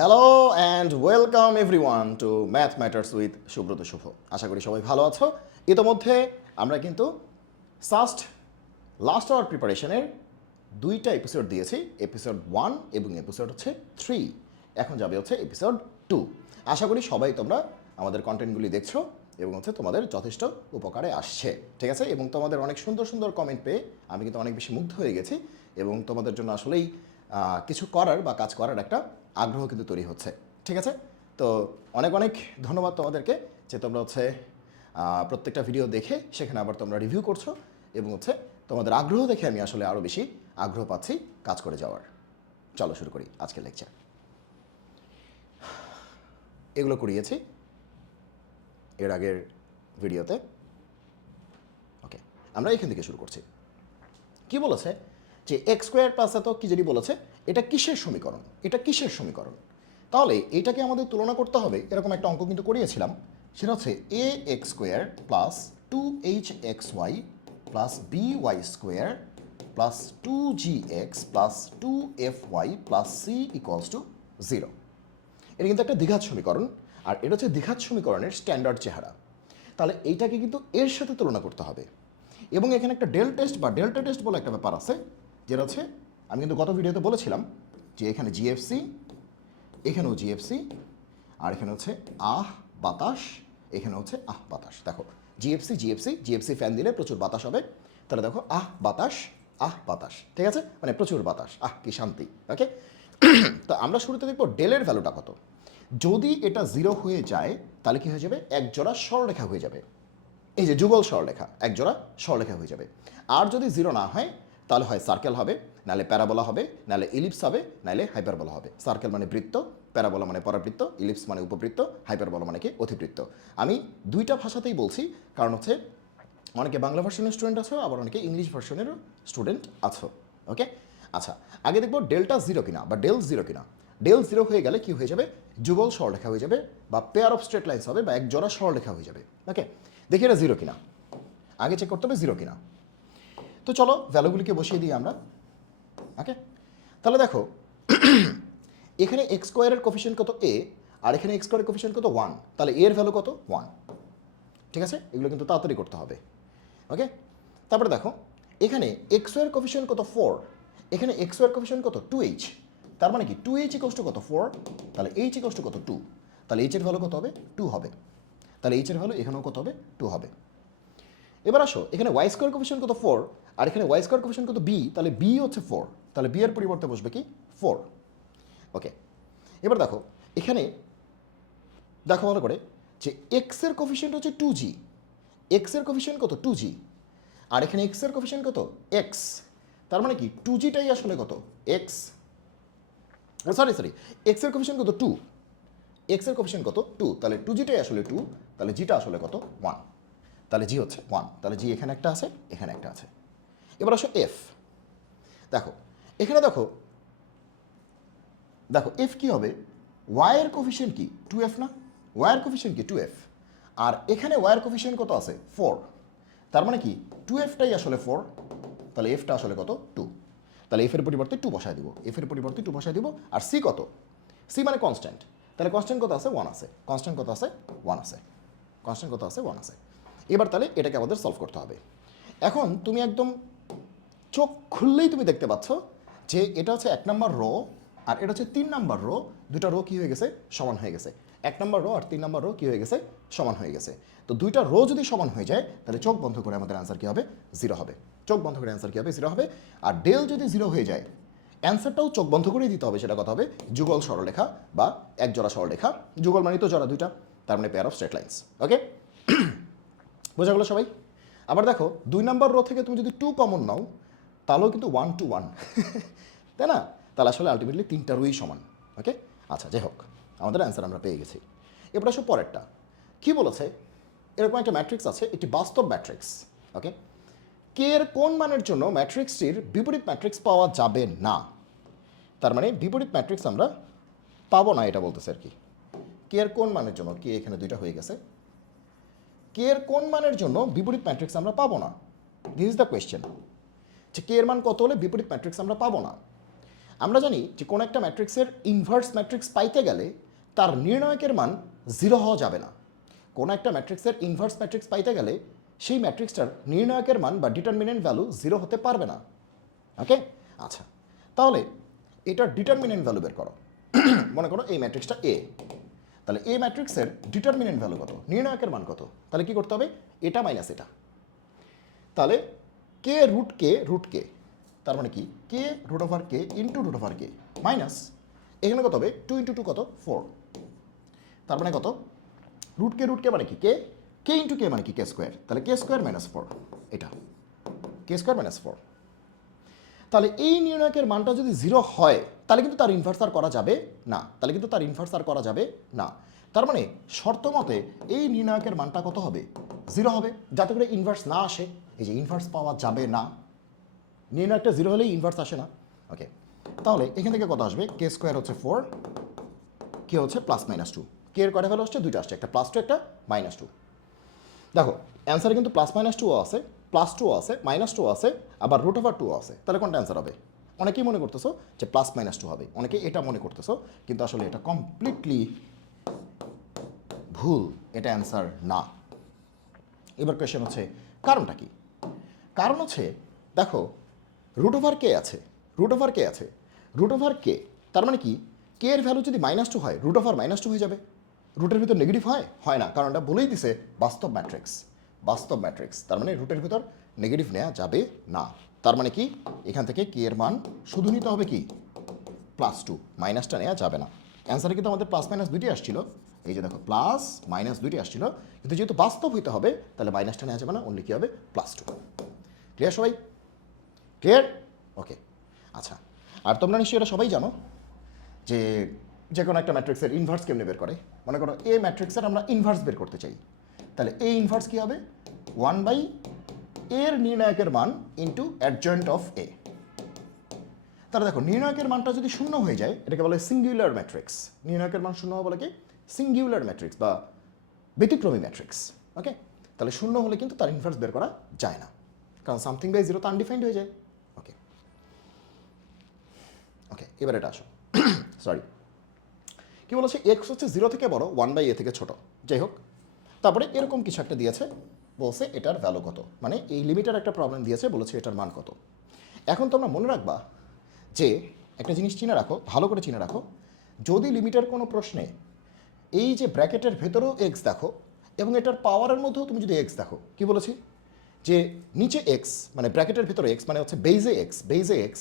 Hello and welcome everyone to math matters with Subrata Shubho. আশা করি সবাই ভালো আছো। ইতোমধ্যে আমরা কিন্তু লাস্ট আওয়ার প্রিপারেশনের দুইটা এপিসোড দিয়েছি, এপিসোড 1 এবং এপিসোড হচ্ছে 3। এখন যাবে হচ্ছে এপিসোড 2। আশা করি সবাই তোমরা আমাদের কন্টেন্টগুলি দেখছো এবং হচ্ছে তোমাদের যথেষ্ট উপকারে আসছে, ঠিক আছে? এবং তোমাদের অনেক সুন্দর সুন্দর কমেন্ট পেয়ে আমি কিন্তু অনেক বেশি মুগ্ধ হয়ে গেছি এবং তোমাদের জন্য আসলেই কিছু করার বা কাজ করার একটা আগ্রহ কিন্তু তৈরি হচ্ছে, ঠিক আছে? তো অনেক অনেক ধন্যবাদ তোমাদেরকে যে তোমরা হচ্ছে প্রত্যেকটা ভিডিও দেখে সেখানে আবার তোমরা রিভিউ করছো এবং হচ্ছে তোমাদের আগ্রহ দেখে আমি আসলে আরও বেশি আগ্রহ পাচ্ছি কাজ করে যাওয়ার। চলো শুরু করি আজকের লেকচার। এগুলো করিয়েছি এর আগের ভিডিওতে। ওকে, আমরা এখান থেকে শুরু করছি। কি বলেছে যে এক্স স্কোয়ার প্লাস এত কি যদি বলেছে এটা কিসের সমীকরণ, এটা কিসের সমীকরণ? তাহলে এটাকে আমাদের তুলনা করতে হবে। এরকম একটা অঙ্ক কিন্তু করিয়েছিলাম, সেটা হচ্ছে A X square plus 2h(xy) plus by square plus 2gx plus 2fy plus c equals to 0। এটা কিন্তু একটা দ্বিঘাত সমীকরণ, আর এটা হচ্ছে দ্বিঘাত সমীকরণের স্ট্যান্ডার্ড চেহারা। তাহলে এইটাকে কিন্তু এর সাথে তুলনা করতে হবে। এবং এখানে একটা ডেল্টা টেস্ট বলে একটা ব্যাপার আছে, যেটা হচ্ছে আমি কিন্তু গত ভিডিওতে বলেছিলাম যে এখানে জিএফসি, এখানেও জিএফসি, আর এখানে হচ্ছে বাতাস, এখানে হচ্ছে বাতাস। দেখো জিএফসি জিএফসি জিএফসি ফ্যান দিলে প্রচুর বাতাস হবে। তাহলে দেখো বাতাস বাতাস, ঠিক আছে? মানে প্রচুর বাতাস, কি শান্তি। ওকে, তো আমরা শুরুতে দেখবো ডেলের ভ্যালুটা কত। যদি এটা 0 হয়ে যায় তাহলে কি হয়ে যাবে? এক জোড়া সরলরেখা হয়ে যাবে। এই যে যুগল সরলরেখা, এক জোড়া সরলরেখা হয়ে যাবে। আর যদি 0 না হয় তাহলে হয় সার্কেল হবে, নাহলে প্যারাবোলা হবে, নাহলে ইলিপস হবে, নাহলে হাইপারবোলা হবে। সার্কেল মানে বৃত্ত, প্যারাবোলা মানে পরাবৃত্ত, ইলিপস মানে উপবৃত্ত, হাইপারবোলা মানে কি অতিবৃত্ত। আমি দুইটা ভাষাতেই বলছি, কারণ হচ্ছে অনেকে বাংলা ভার্সনের স্টুডেন্ট আছো, আবার অনেকে ইংলিশ ভার্সনেরও স্টুডেন্ট আছো। ওকে, আচ্ছা, আগে দেখবো ডেল্টা 0 কিনা বা ডেল 0 কিনা। ডেল 0 হয়ে গেলে কি হয়ে যাবে? যুগল সরলরেখা হয়ে যাবে, বা পেয়ার অফ স্ট্রেট লাইন্স হবে, বা এক জোড়া সরলরেখা হয়ে যাবে। ওকে, দেখি এটা 0 কিনা, আগে চেক করতে হবে 0 কিনা। তো চলো ভ্যালুগুলিকে বসিয়ে দিই আমরা। ওকে, তাহলে দেখো এখানে এক্স স্কোয়ারের কোফিশিয়েন্ট কত এ, আর এখানে এক্স স্কোয়ারের কোফিশিয়েন্ট কত 1, তাহলে এর ভ্যালু কত 1। ঠিক আছে, এগুলো কিন্তু তাড়াতাড়ি করতে হবে। ওকে, তারপরে দেখো এখানে এক্স এর কোফিশিয়েন্ট কত 4, এখানে এক্স এর কোফিশিয়েন্ট কত 2h, তার মানে কি 2h ইকুয়ালস টু কত 4, তাহলে h ইকুয়ালস টু কত 2, তাহলে h এর ভ্যালু কত হবে 2 হবে। তাহলে h এর ভ্যালু এখানেও কত হবে 2 হবে। এবার আসো এখানে ওয়াই স্কোয়ার কোফিশিয়েন্ট কত 4, আর এখানে ওয়াই স্কোয়ার কোফিশিয়েন্ট কত বি, তাহলে বি হচ্ছে 4, তাহলে বি এর পরিবর্তে বসবে কি 4। ওকে, এবার দেখো এখানে দেখো ভালো করে যে এক্স এর কোফিশিয়েন্ট হচ্ছে 2g, এক্স এর কোফিশিয়েন্ট কত 2g, আর এখানে এক্স এর কোফিশিয়েন্ট কত এক্স, তার মানে কি 2gটাই আসলে কত এক্স, সরি এক্স এর কোফিশিয়েন্ট কত 2, এক্স এর কোফিশিয়েন্ট কত 2, তাহলে 2gটাই আসলে 2, তাহলে জিটা আসলে কত 1, তাহলে জি হচ্ছে 1, তাহলে জি এখানে একটা আছে এখানে একটা আছে। এবার আসো এফ, দেখো এখানে দেখো দেখো এফ কি হবে? ওয়াইয়ের কোফিশিয়েন্ট কি 2f না, ওয়াইয়ের কোফিশিয়েন্ট কি 2f, আর এখানে ওয়াইয়ের কোফিশিয়েন্ট কত আছে 4, তার মানে কি 2fটাই আসলে 4, তাহলে এফটা আসলে কত 2, তাহলে এফের পরিবর্তে 2 বসায় দিব, এফের পরিবর্তে 2 বসায় দিব। আর সি কত? সি মানে কনস্ট্যান্ট, তাহলে কনস্ট্যান্ট কত আছে 1 আছে, কনস্ট্যান্ট কত আছে 1 আছে, কনস্ট্যান্ট কত আছে 1 আছে। এবার তাহলে এটাকে আমাদের সলভ করতে হবে। এখন তুমি একদম চোখ খুললেই তুমি দেখতে পাচ্ছ যে এটা হচ্ছে 1 নম্বর রো আর এটা হচ্ছে 3 নম্বর রো, দুটা রো কি হয়ে গেছে সমান হয়ে গেছে। 1 নম্বর রো আর 3 নম্বর রো কি হয়ে গেছে সমান হয়ে গেছে। তো দুইটা রো যদি সমান হয়ে যায় তাহলে চোখ বন্ধ করে আমাদের অ্যান্সার কি হবে 0 হবে, চোখ বন্ধ করে অ্যান্সার কি হবে 0 হবে। আর ডেল যদি 0 হয়ে যায় অ্যান্সারটাও চোখ বন্ধ করেই দিতে হবে, সেটা কথা হবে যুগল সরলরেখা বা এক জোড়া সরলরেখা। যুগল মানে তো জোড়া দুইটা, তার মানে পেয়ার অফ স্ট্রেট লাইন্স। ওকে, বোঝা গেলো সবাই? আবার দেখো 2 নম্বর রো থেকে তুমি যদি 2 কমন নাও তাহলেও কিন্তু 1 to 1 তাই না? তাহলে আসলে আলটিমেটলি 3টা রোই সমান। ওকে, আচ্ছা যাই হোক, আমাদের অ্যান্সার আমরা পেয়ে গেছি। এবার আসো পরেরটা কি বলেছে। এরকম একটা ম্যাট্রিক্স আছে, একটি বাস্তব ম্যাট্রিক্স। ওকে, কে এর কোন মানের জন্য ম্যাট্রিক্সটির বিপরীত ম্যাট্রিক্স পাওয়া যাবে না, তার মানে বিপরীত ম্যাট্রিক্স আমরা পাবো না এটা বলতেছে আর কি। কে এর কোন মানের জন্য, কে এখানে দুইটা হয়ে গেছে, কে এর কোন মানের জন্য বিপরীত ম্যাট্রিক্স আমরা পাবো না, দিস ইজ দ্য কোয়েশ্চেন। যে কে এর মান কত হলে বিপরীত ম্যাট্রিক্স আমরা পাবো না। আমরা জানি যে কোনো একটা ম্যাট্রিক্সের ইনভার্স ম্যাট্রিক্স পাইতে গেলে তার নির্ণায়কের মান 0 হওয়া যাবে না। কোনো একটা ম্যাট্রিক্সের ইনভার্স ম্যাট্রিক্স পাইতে গেলে সেই ম্যাট্রিক্সটার নির্ণায়কের মান বা ডিটারমিনেন্ট ভ্যালু 0 হতে পারবে না। ওকে, আচ্ছা, তাহলে এটার ডিটারমিনেন্ট ভ্যালু বের করো। মনে করো এই ম্যাট্রিক্সটা এ, তাহলে এ ম্যাট্রিক্সের ডিটারমিনেন্ট ভ্যালু কত, নির্ণায়কের মান কত? তাহলে কি করতে হবে? এটা মাইনাস এটা। তাহলে কে রুট কে, তার মানে কি K root over K into root over K minus এখানে কত হবে 2 ইন্টু 2 কত 4, তার মানে কত রুট কে মানে কি কে কে ইন্টু কে মানে কি কে স্কোয়ার, তাহলে কে স্কোয়ার মাইনাস 4, এটা কে স্কোয়ার মাইনাস 4। তাহলে এই নির্ণায়কের মানটা যদি 0 হয় তাহলে কিন্তু তার ইনভার্স আর করা যাবে না, তাহলে কিন্তু তার ইনভার্স আর করা যাবে না। তার মানে শর্ত মতে এই নির্ণায়কের মানটা কত হবে? 0 হবে, যাতে করে ইনভার্স না আসে। এই যে ইনভার্স পাওয়া যাবে না, নির্ণায়কটা 0 হলেই ইনভার্স আসে না। ওকে, তাহলে এখান থেকে কত আসবে? কে স্কোয়ার হচ্ছে 4, কে হচ্ছে প্লাস মাইনাস 2, কে এর কটা ভ্যালু আসছে? দুইটা আসছে, একটা +2 একটা -2। দেখো অ্যান্সারে কিন্তু +-2 আছে, +2 আছে, -2 আছে, আবার √2 আছে। তাহলে কোনটা অ্যান্সার হবে? অনেকেই মনে করতেছো যে +-2 হবে, অনেকে এটা মনে করতেছো, কিন্তু আসলে এটা কমপ্লিটলি ভুল, এটা অ্যান্সার না। এবার কোয়েশ্চেন হচ্ছে কারণটা কি? কারণ হচ্ছে দেখো √কে আছে, √কে আছে, √কে, তার মানে কি কে এর ভ্যালু যদি -2 হয় √-2 হয়ে যাবে। রুটের ভিতর নেগেটিভ হয় না, কারণ এটা বলেই দিছে বাস্তব ম্যাট্রিক্স, বাস্তব ম্যাট্রিক্স, তার মানে রুটের ভিতর নেগেটিভ নেওয়া যাবে না। তার মানে কি এখান থেকে কে এর মান শুধু নিতে হবে কি +2, মাইনাসটা নেওয়া যাবে না। অ্যান্সারে কিন্তু আমাদের প্লাস মাইনাস দুইটি আসছিল, এই যে দেখো প্লাস মাইনাস দুইটি আসছিল, কিন্তু যেহেতু বাস্তব হইতে হবে তাহলে মাইনাসটা নেওয়া যাবে না, অনলি কী হবে +2। ক্লিয়ার সবাই? ক্লিয়ার? ওকে, আচ্ছা, আর তোমরা নিশ্চয়ই এটা সবাই জানো যে যে কোনো একটা ম্যাট্রিক্সের ইনভার্স কেমনে বের করে। মনে করো এ ম্যাট্রিক্সের আমরা ইনভার্স বের করতে চাই, তাহলে এ ইনভার্স কী হবে? 1/, এর নির্ণায়কের মান ইন্টু অ্যাডজয়েন্ট অফ এ। তাহলে দেখো নির্ণায়কের মানটা যদি শূন্য হয়ে যায় এটাকে বলে সিঙ্গুলার ম্যাট্রিক্স। নির্ণায়কের মান শূন্য বলে কি সিঙ্গুলার ম্যাট্রিক্স বা ব্যতিক্রমী ম্যাট্রিক্স। ওকে, তাহলে শূন্য হলে কিন্তু তার ইনভার্স বের করা যায় না, কারণ সামথিং বাই জিরো তো আনডিফাইন্ড হয়ে যায়। ওকে ওকে, এবার এটা আসো। সরি, কি বলেছে? এক্স হচ্ছে 0 থেকে বড়, 1/a থেকে ছোট, যাই হোক। তারপরে এরকম কিছু একটা দিয়েছে, বলছে এটার ভ্যালু কত, মানে এই লিমিটের একটা প্রবলেম দিয়েছে, বলেছে এটার মান কত। এখন তোমরা মনে রাখবা যে একটা জিনিস চিনে রাখো, ভালো করে চিনে রাখো, যদি লিমিটের কোনো প্রশ্নে এই যে ব্র্যাকেটের ভেতরেও এক্স দেখো এবং এটার পাওয়ারের মধ্যেও তুমি যদি এক্স দেখো, কি বলেছি যে নিচে এক্স মানে ব্র্যাকেটের ভেতরে এক্স মানে হচ্ছে বেইজে এক্স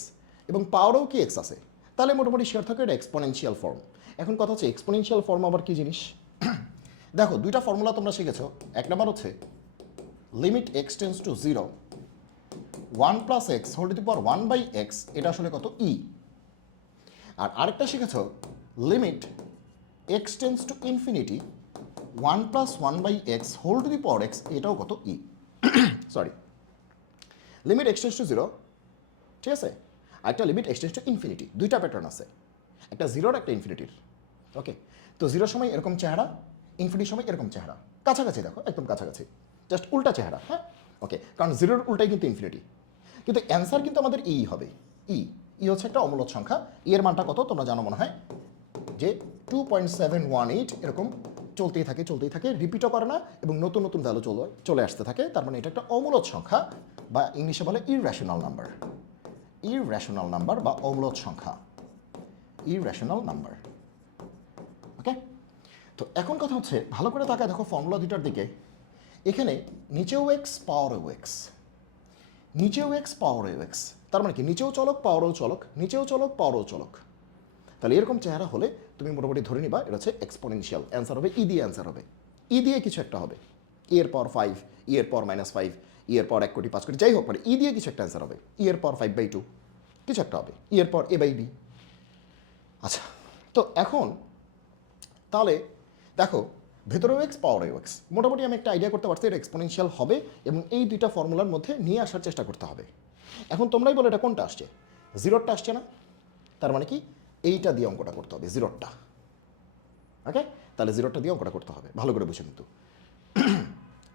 এবং পাওয়ারেও কি এক্স আছে, তাহলে মোটামুটি শেয়ার থাকে এটা এক্সপোনেনশিয়াল ফর্ম। এখন কথা হচ্ছে এক্সপোনেনশিয়াল ফর্ম আবার কি জিনিস? দেখো দুইটা ফর্মুলা তোমরা শিখেছো, এক নাম্বার হচ্ছে limit X tends to 0 1 + x whole to the power 1/x, এটা আসলে কত ই। আর আরেকটা শিখেছো limit X tends to infinity 1 + 1/x whole to the power x, এটাও কত E. Sorry, limit X tends to 0, ঠিক আছে, আর একটা limit X tends to infinity, দুইটা প্যাটার্ন আছে, একটা 0 একটা ইনফিনিটির। ওকে, তো 0 সময় এরকম চেহারা, ইনফিনিটির সময় এরকম চেহারা, কাছাকাছি দেখো একদম কাছাকাছি, জাস্ট উল্টা চেহারা। হ্যাঁ ওকে, কারণ 0-র উল্টাই কিন্তু ইনফিনিটি, কিন্তু অ্যান্সার কিন্তু আমাদের ই হবে। ই হচ্ছে একটা অমূলদ সংখ্যা, এর মানটা কত তোমরা জানো মনে হয় যে 2.718, এরকম চলতেই থাকে, রিপিটও করে না এবং নতুন নতুন ভ্যালু চলে আসতে থাকে। তার মানে এটা একটা অমূলদ সংখ্যা, বা ইংলিশে বলে ইররেশনাল নাম্বার বা অমূলদ সংখ্যা, ইররেশনাল নাম্বার। ওকে, তো এখন কথা হচ্ছে ভালো করে তাকায় দেখো ফর্মুলা দুটার দিকে, এখানে নিচেও এক্স পাওয়ারেও এক্স, নিচেও এক্স পাওয়ারেও এক্স, তার মানে কি নিচেও চলক পাওয়ারেও চলক, নিচেও চলক পাওয়ারেও চলক। তাহলে এরকম চেহারা হলে তুমি মোটামুটি ধরে নিবা এটা হচ্ছে এক্সপোনেনশিয়াল। অ্যান্সার হবে ই দিয়ে, অ্যান্সার হবে ই দিয়ে কিছু একটা হবে, ই এর পাওয়ার 5, ই এর পাওয়ার -5, ই এর পাওয়ার 1 কোটি 5 কোটি, যাই হোক, মানে ই দিয়ে কিছু একটা অ্যান্সার হবে, ই এর পাওয়ার 5/2 কিছু একটা হবে, ই এর পাওয়ার a/b। আচ্ছা, তো এখন তাহলে দেখো ভেতরেও এক্স পাওয়ারেও এক্স, মোটামুটি আমি একটা আইডিয়া করতে পারছি এটা এক্সপোনেনশিয়াল হবে এবং এই দুইটা ফর্মুলার মধ্যে নিয়ে আসার চেষ্টা করতে হবে। এখন তোমরাই বলো এটা কোনটা আসছে? 0টা আসছে না? তার মানে কি এইটা দিয়ে অঙ্কটা করতে হবে, 0টা। ওকে, তাহলে 0টা দিয়ে অঙ্কটা করতে হবে, ভালো করে বুঝে কিন্তু।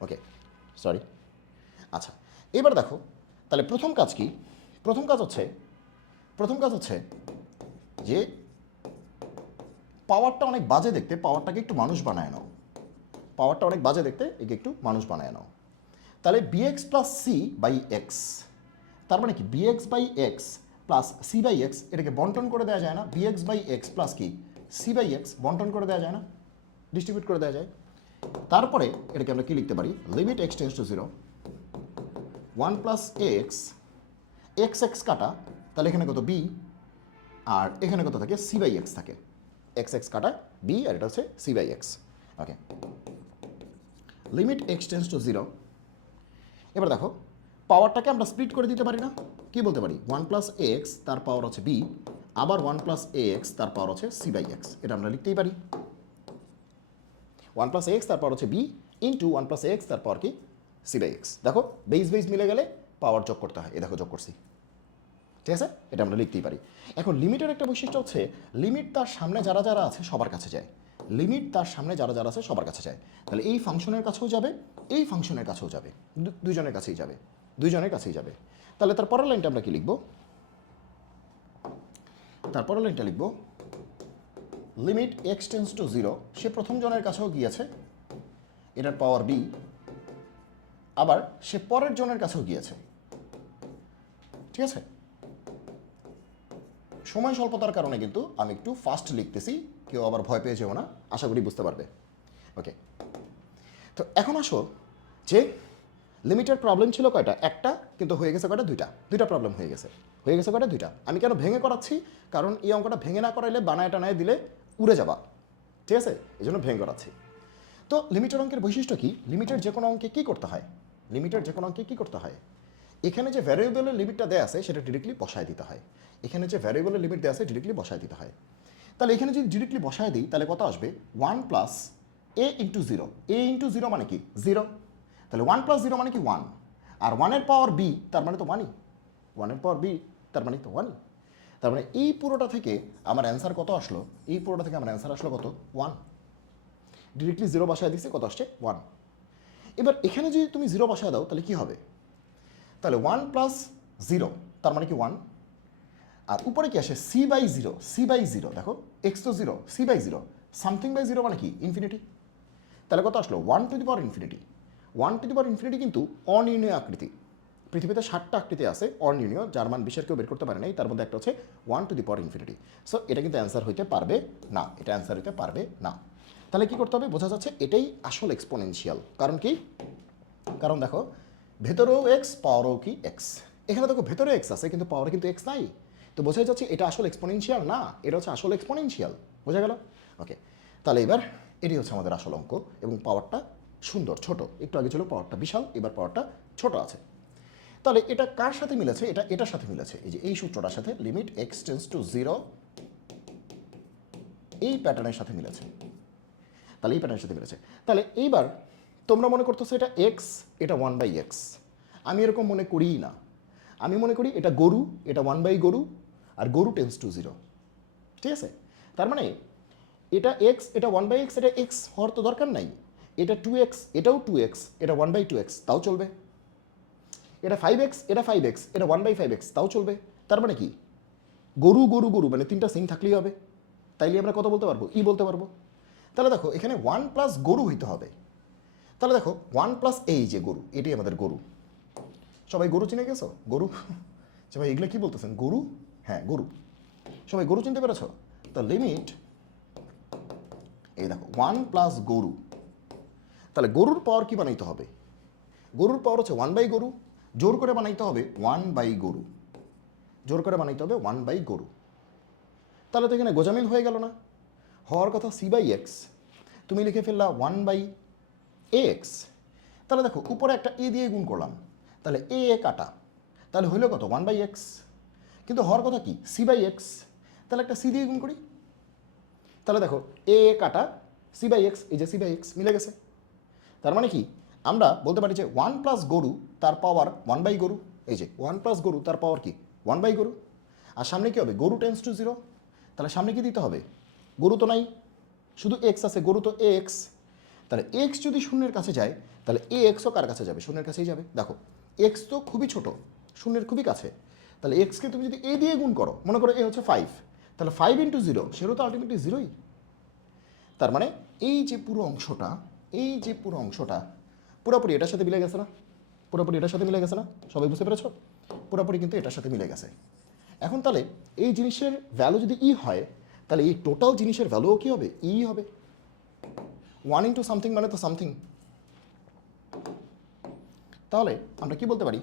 ওকে, সরি। আচ্ছা, এবার দেখো তাহলে প্রথম কাজ কি? প্রথম কাজ হচ্ছে যে পাওয়ারটা অনেক বাজে দেখতে, পাওয়ারটাকে একটু মানুষ বানায় নাও, পাওয়ারটা অনেক বাজে দেখতে, একে একটু মানুষ বানায় নাও। তাহলে B X plus C by X, তার মানে কি B X by X plus C by X, এটাকে বন্টন করে দেওয়া যায় না? বিএক্স বাই এক্স প্লাস কি সি বাই এক্স বন্টন করে দেওয়া যায় না, ডিস্ট্রিবিউট করে দেওয়া যায়। তারপরে এটাকে আমরা কি লিখতে পারি, limit X tends to zero, one plus X, X X কাটা, তাহলে এখানে কত বি, আর এখানে কত থাকে সি বাই এক্স থাকে, এক্স এক্স কাটা বি, আর এটা হচ্ছে C by X. Okay, limit X tends to zero. এবার দেখো পাওয়ারটাকে আমরা স্প্লিট করে দিতে পারি না? কি বলতে পারি, ওয়ান প্লাস এক্স তার পাওয়ার হচ্ছে বি, আবার ওয়ান প্লাস এক্স তার পাওয়ার হচ্ছে সি বাই এক্স, এটা আমরা লিখতেই পারি। ওয়ান প্লাস এক্স তার পাওয়ার হচ্ছে B into one plus X তার পাওয়ার কি সি বাই এক্স। দেখো বেস বেস মিলে গেলে পাওয়ার যোগ করতে হয়, এ দেখো যোগ করছি, ঠিক আছে, এটা আমরা লিখতেই পারি। এখন লিমিটের একটা বৈশিষ্ট্য হচ্ছে লিমিট তার সামনে যারা যারা আছে সবার কাছে যায়, লিমিট তার সামনে যারা যারা আছে সবার কাছে যায়। তাহলে এই ফাংশনের কাছেও যাবে, এই ফাংশনের কাছেও যাবে, দুইজনের কাছেই যাবে, দুইজনের কাছেই যাবে। তাহলে তার পরের লাইনটা আমরা কি লিখব, তারপরের লাইনটা লিখব limit X tends to zero, সে প্রথম জনের কাছেও গিয়েছে, এটার পাওয়ার বি, আবার সে পরের জনের কাছেও গিয়েছে, ঠিক আছে। সময় স্বল্পতার কারণে কিন্তু আমি একটু ফাস্ট লিখতেছি, কেউ আবার ভয় পেয়ে যেও না, আশা করি বুঝতে পারবে। ওকে, তো এখন আসো যে লিমিটের প্রবলেম ছিল কয়টা, একটা, কিন্তু হয়ে গেছে কয়টা, দুইটা, দুইটা প্রবলেম হয়ে গেছে, হয়ে গেছে কয়টা, দুইটা। আমি কেন ভেঙে করাচ্ছি, কারণ এই অঙ্কটা ভেঙে না করাইলে বানায় টানায় দিলে উড়ে যাবা, ঠিক আছে, এই জন্য ভেঙে করাচ্ছি। তো লিমিটের অঙ্কের বৈশিষ্ট্য কি, লিমিটের যে কোনো অঙ্কে কী করতে হয়, লিমিটের যে কোনো অঙ্কে কী করতে হয়, এখানে যে ভ্যারিয়েবলের লিমিটটা দেওয়া আছে সেটা ডিরেক্টলি বসায় দিতে হয়, এখানে যে ভ্যারিয়েবলের লিমিট দেওয়া আছে ডিরেক্টলি বসায় দিতে হয়। তাহলে এখানে যদি ডিরেক্টলি বসায় দিই তাহলে কত আসবে, ওয়ান প্লাস এ ইন্টু জিরো, এ ইন্টু জিরো মানে কি জিরো, তাহলে ওয়ান প্লাস জিরো মানে কি ওয়ান, আর ওয়ানের পাওয়ার বি তার মানে তো ওয়ানই, ওয়ানের পাওয়ার বি তার মানে তো ওয়ানই। তার মানে এই পুরোটা থেকে আমার অ্যান্সার কত আসলো, এই পুরোটা থেকে আমার অ্যান্সার আসলো কত, ওয়ান। ডিরেক্টলি জিরো বসায় দিচ্ছে, কত আসছে, ওয়ান। এবার এখানে যদি তুমি জিরো বসায় দাও তাহলে কি হবে, তাহলে ওয়ান প্লাস জিরো তার মানে কি ওয়ান, আর উপরে কি আসে C by zero, C by zero, দেখো এক্স তো zero, C by zero, something by zero মানে কি ইনফিনিটি। তাহলে কত আসলো, one to the power infinity. One to the power infinity কিন্তু অনির্ণয় আকৃতি, পৃথিবীতে 7টা আকৃতি আছে অনির্ণয়, যার মান বিশের কেউ বের করতে পারে নাই, তার মধ্যে একটা হচ্ছে one to the power infinity. So এটা কিন্তু অ্যান্সার হইতে পারবে না, এটা অ্যান্সার হইতে পারবে না। তাহলে কি করতে হবে, বোঝা যাচ্ছে এটাই আসল এক্সপোনেনশিয়াল। কারণ কি, কারণ দেখো ভেতরেও এক্স, পাওয়ারও কি এক্স, এখানে দেখো ভেতরে এক্স আছে কিন্তু পাওয়ারে কিন্তু এক্স নাই, তো বোঝাই যাচ্ছে এটা আসল এক্সপোনেনশিয়াল না, এটা হচ্ছে আসল এক্সপোনেনশিয়াল। বোঝা গেল? ওকে, তাহলে এবার এটি হচ্ছে আমাদের আসল অঙ্ক, এবং পাওয়ারটা সুন্দর ছোট, একটু আগে ছিল পাওয়ারটা বিশাল, এবার পাওয়ারটা ছোট আছে। তাহলে এটা কার সাথে মিলেছে, এটা এটার সাথে মিলেছে, এই যে এই সূত্রটার সাথে, limit X tends to zero, এই প্যাটার্নের সাথে মিলেছে, তাহলে এই প্যাটার্নের সাথে মিলেছে। তাহলে এইবার তোমরা মনে করতেছো এটা এক্স, এটা ওয়ান বাই এক্স, আমি এরকম মনে করিই না, আমি মনে করি এটা গরু, এটা ওয়ান বাই গরু, আর গরু টেন্স টু জিরো, ঠিক আছে। তার মানে এটা এক্স, এটা ওয়ান বাই এক্স, এটা এক্স হওয়ার তো দরকার নাই, এটা টু এক্স, এটাও টু এক্স, এটা ওয়ান বাই টু এক্স, তাও চলবে, এটা ফাইভ এক্স, এটা ফাইভ এক্স, এটা ওয়ান বাই ফাইভ এক্স, তাও চলবে। তার মানে কি, গরু গরু গরু মানে তিনটা সিন থাকলেই হবে, তাইলে আমরা কত বলতে পারবো, ই বলতে পারবো। তাহলে দেখো এখানে ওয়ান প্লাস গরু হইতে হবে, তাহলে দেখো ওয়ান প্লাস এই যে গরু, এটাই আমাদের গরু। সবাই গরু চিনে গেছো, গরু, সবাই এগুলো কি বলতেছেন, গরু, হ্যাঁ গরু, সবাই গরু চিনতে পেরেছ। তো লিমিট, এই দেখো ওয়ান প্লাস গরু, তাহলে গরুর পাওয়ার কি বানাইতে হবে, গরুর পাওয়ার হচ্ছে ওয়ান বাই গরু, জোর করে বানাইতে হবে ওয়ান বাই গরু, জোর করে বানাইতে হবে ওয়ান বাই গরু। তাহলে তো এখানে গোজামিল হয়ে গেল না, হওয়ার কথা সি বাই এক্স, তুমি লিখে ফেললা ওয়ান বাই এ এক্স। তাহলে দেখো উপরে একটা এ দিয়ে গুণ করলাম, তাহলে এ এ কাটা, তাহলে হইলো কত, ওয়ান বাই এক্স, কিন্তু হওয়ার কথা কি সি বাই এক্স, তাহলে একটা সি দিয়ে গুণ করি, তাহলে দেখো এ এ কাটা সি বাই এক্স, এই যে সি বাই এক্স মিলে গেছে। তার মানে কি, আমরা বলতে পারি যে ওয়ান প্লাস গরু তার পাওয়ার ওয়ান বাই গরু, এই যে ওয়ান প্লাস গরু তার পাওয়ার কি ওয়ান বাই গরু, আর সামনে কি হবে, গরু টেন্স টু জিরো, তাহলে সামনে কি দিতে হবে, গরু তো নাই, শুধু এক্স আছে, গরু তো এ এক্স, তাহলে এক্স যদি শূন্যের কাছে যায় তাহলে এ এক্সও কার কাছে যাবে, শূন্যের কাছেই যাবে। দেখো এক্স তো খুবই ছোট, শূন্যের খুবই কাছে, তাহলে এক্সকে তুমি যদি এ দিয়ে গুণ করো, মনে করো এ হচ্ছে ফাইভ, তাহলে 5 × 0 সেটাও তো আলটিমেটলি 0ই। তার মানে এই যে পুরো অংশটা পুরোপুরি এটার সাথে মিলে গেছে না? পুরোপুরি এটার সাথে মিলে গেছে না? সবাই বুঝতে পেরেছ? পুরোপুরি কিন্তু এটার সাথে মিলে গেছে। এখন তাহলে এই জিনিসের ভ্যালু যদি হয়, তাহলে এই টোটাল জিনিসের ভ্যালুও কী হবে? হবে। 1 × সামথিং মানে তো সামথিং। তাহলে আমরা কি বলতে পারি?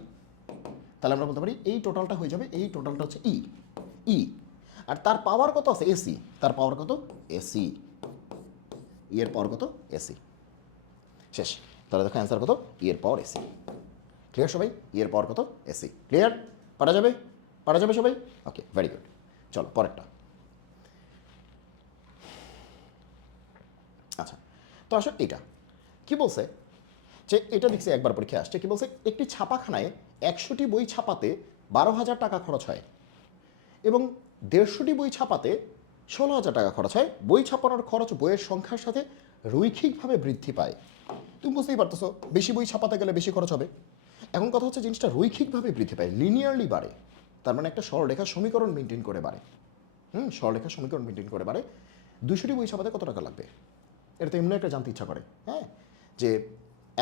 তাহলে আমরা বলতে পারি এই টোটালটা হয়ে যাবে, এই টোটালটা হচ্ছে ই। আর তার পাওয়ার কত আছে? এসি। তার পাওয়ার কত? এসি। এর পাওয়ার কত? এসি। শেষ। তাহলে দেখো অ্যান্সার কত? এর পাওয়ার এসি। ক্লিয়ার সবাই? এর পাওয়ার কত? এসি। ক্লিয়ার? পারা যাবে? পারা যাবে সবাই? ওকে, ভেরি গুড। চলো পরেরটা। আচ্ছা, তো আসলে এটা কি বলছে যে এটা দেখছি একবার পরীক্ষায় আসছে, কি বলছে? একটি ছাপাখানায় 100টি বই ছাপাতে 12,000 টাকা খরচ হয় এবং 150টি বই ছাপাতে 16,000 টাকা খরচ হয়। বই ছাপানোর খরচ বইয়ের সংখ্যার সাথে রৈখিকভাবে বৃদ্ধি পায়। তুমি বুঝতেই পারতেছো, বেশি বই ছাপাতে গেলে বেশি খরচ হবে। এখন কথা হচ্ছে জিনিসটা রৈখিকভাবে বৃদ্ধি পায়, লিনিয়ারলি বাড়ে। তার মানে একটা সরলরেখার সমীকরণ মেনটেন করে বাড়ে। সরলরেখার সমীকরণ মেনটেন করে বাড়ে। 200টি বই ছাপাতে কত টাকা লাগবে? এটা তো এমনি একটা জানতে ইচ্ছা করে, হ্যাঁ, যে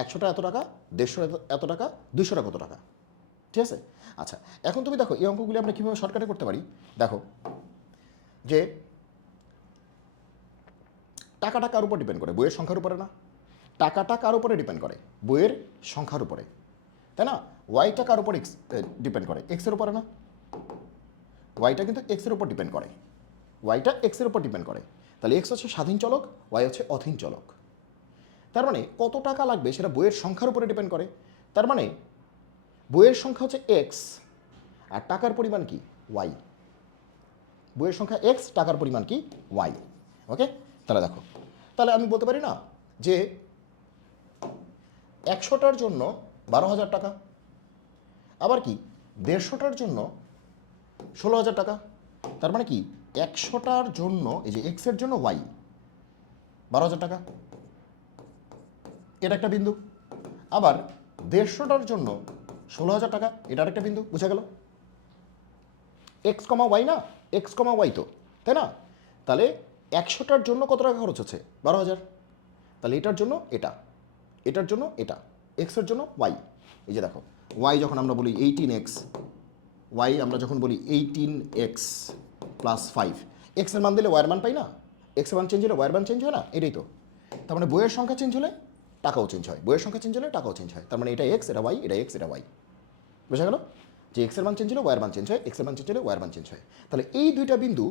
100টা এত টাকা, 150 এত টাকা, 200টা কত টাকা, ঠিক আছে? আচ্ছা, এখন তুমি দেখো এই অঙ্কগুলি আমরা কীভাবে শর্টকাটে করতে পারি। দেখো যে টাকাটা কার উপর ডিপেন্ড করে? বইয়ের সংখ্যার উপরে না? টাকাটা কার উপরে ডিপেন্ড করে? বইয়ের সংখ্যার উপরে, তাই না? ওয়াইটা কার উপর ডিপেন্ড করে? এক্সের উপরে না? ওয়াইটা কিন্তু এক্সের উপর ডিপেন্ড করে। ওয়াইটা এক্সের উপর ডিপেন্ড করে। তাহলে এক্স হচ্ছে স্বাধীন চলক, ওয়াই হচ্ছে অধীন চলক। তার মানে কত টাকা লাগবে সেটা বইয়ের সংখ্যার উপরে ডিপেন্ড করে। তার মানে বইয়ের সংখ্যা হচ্ছে এক্স আর টাকার পরিমাণ কি? ওয়াই। বইয়ের সংখ্যা এক্স, টাকার পরিমাণ কি? ওয়াই। ওকে, তাহলে দেখো, তাহলে আমি বলতে পারি না যে 100টার জন্য 12,000 টাকা, আবার কি 150টার জন্য 16,000 টাকা। তার মানে কি 100টার জন্য এই যে এক্সের জন্য ওয়াই 12,000 টাকা, এটা একটা বিন্দু। আবার 150টার জন্য 16,000 টাকা, এটা আরেকটা বিন্দু। বুঝা গেল? এক্স কমা ওয়াই না? এক্স কমা ওয়াই তো, তাই না? তাহলে 100টার জন্য কত টাকা খরচ হচ্ছে? 12,000। তাহলে এটার জন্য এটা, এটার জন্য এটা, এক্সের জন্য ওয়াই। এই যে দেখো, ওয়াই যখন আমরা বলি 18x, ওয়াই আমরা যখন বলি 18x প্লাস 5, এক্সের মান দিলে ওয়াইয়ের মান পাই না? এক্সের মান চেঞ্জ হলে ওয়াইয়ের মান চেঞ্জ হয় না? এটাই তো। তার মানে বইয়ের সংখ্যা চেঞ্জ হলে টাকাও চেঞ্জ হয়, বইয়ের সংখ্যা চেঞ্জ হলে টাকাও চেঞ্জ হয়। তার মানে এটা এক্স, এটা ওয়াই, এটা এক্স, এটা ওয়াই। বোঝা গেল? যে এক্সের মান চেঞ্জ হলে ওয়াইয়ের মান চেঞ্জ হয়, এক্সের মান চেঞ্জ হলে ওয়াইয়ের মান চেঞ্জ হয়। তাহলে এই দুইটা বিন্দু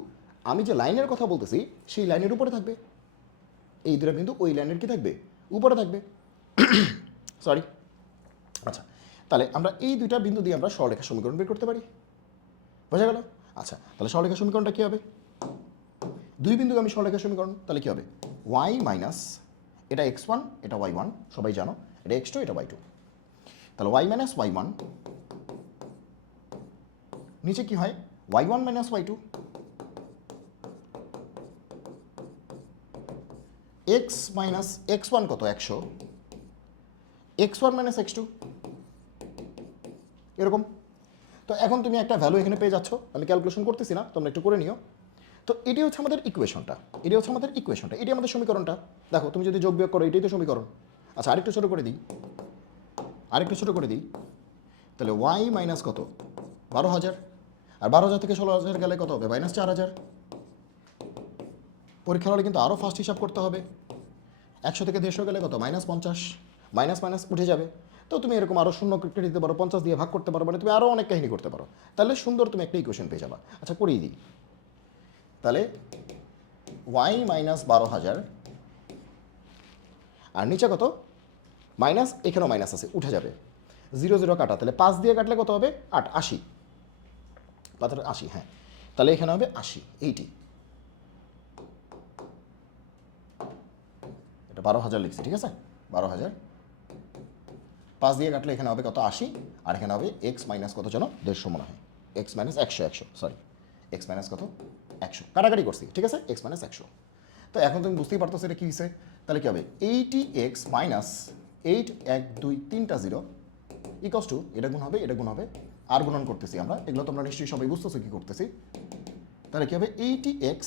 আমি যে লাইনের কথা বলতেছি সেই লাইনের উপরে থাকবে। এই দুটো বিন্দু ওই লাইনের কি থাকবে? উপরে থাকবে। সরি। আচ্ছা, তাহলে আমরা এই দুইটা বিন্দু দিয়ে আমরা সরলরেখা সমীকরণ বের করতে পারি। বোঝা গেল? আচ্ছা, তাহলে সরলরেখা সমীকরণটা কী হবে? দুই বিন্দুগামী সরলরেখা সমীকরণ। তাহলে কী হবে? ওয়াই মাইনাস, এটা x1, এটা y1, সবাই জানো, এটা x2, এটা y2। তাহলে ওয়াই মাইনাস y1, নিচে কি হয়? y1 minus y2, x minus x1 কত? 100, x1 মাইনাস x2, এরকম। তো এখন তুমি একটা ভ্যালু এখানে পেয়ে যাচ্ছ, আমি ক্যালকুলেশন করতেছি না, তোমরা একটু করে নিও। তো এটি হচ্ছে আমাদের ইকুয়েশনটা, এটি হচ্ছে আমাদের ইকুয়েশনটা, এটি আমাদের সমীকরণটা। দেখো তুমি যদি যোগ বিয়োগ করো, এটাই তো সমীকরণ। আচ্ছা, আরেকটু ছোটো করে দিই, আরেকটু ছোটো করে দিই। তাহলে ওয়াই মাইনাস কত? 12,000। আর 12,000 থেকে 16,000 গেলে কত হবে? মাইনাস 4,000। পরীক্ষার হলে কিন্তু আরও ফাস্ট হিসাব করতে হবে। 100 থেকে 150 গেলে কত? মাইনাস 50। মাইনাস মাইনাস উঠে যাবে। তো তুমি এরকম আরও শূন্য কেটে দিতে পারো, 50 দিয়ে ভাগ করতে পারো, মানে তুমি আরও অনেক কাহিনী করতে পারো। তাহলে সুন্দর তুমি একটা ইকুয়েশন পেয়ে যাবা। আচ্ছা, করিয়ে দিই। তাহলে ওয়াই মাইনাস 12,000 আর নিচে কত? মাইনাস, এখানেও মাইনাস আছে, উঠে যাবে। 0 0 কাটা, তাহলে 5 দিয়ে কাটলে কত হবে? 8, 80। 80, হ্যাঁ। তাহলে এখানে হবে 80, 80। এটা 12,000 লিখছি, ঠিক আছে? 12,000, 5 দিয়ে কাটলে এখানে হবে কত? 80। আর এখানে হবে এক্স মাইনাস কত যেন? 150 মনে হয়। X minus 100, sorry, x minus কত? 100। কাটাকাটি করছি, ঠিক আছে? X minus 100। তো এখন তুমি বুঝতেই পারতো এটা কী হয়েছে। তাহলে কী হবে? 80x মাইনাস 8, 1 2 3টা 0 ইকস টু, এটা গুণ হবে, এটা গুণ হবে, আর গুণন করতেছি আমরা। এগুলো তোমরা নিশ্চয়ই সবাই বুঝতেছো কী করতেছি। তাহলে কী হবে 80x,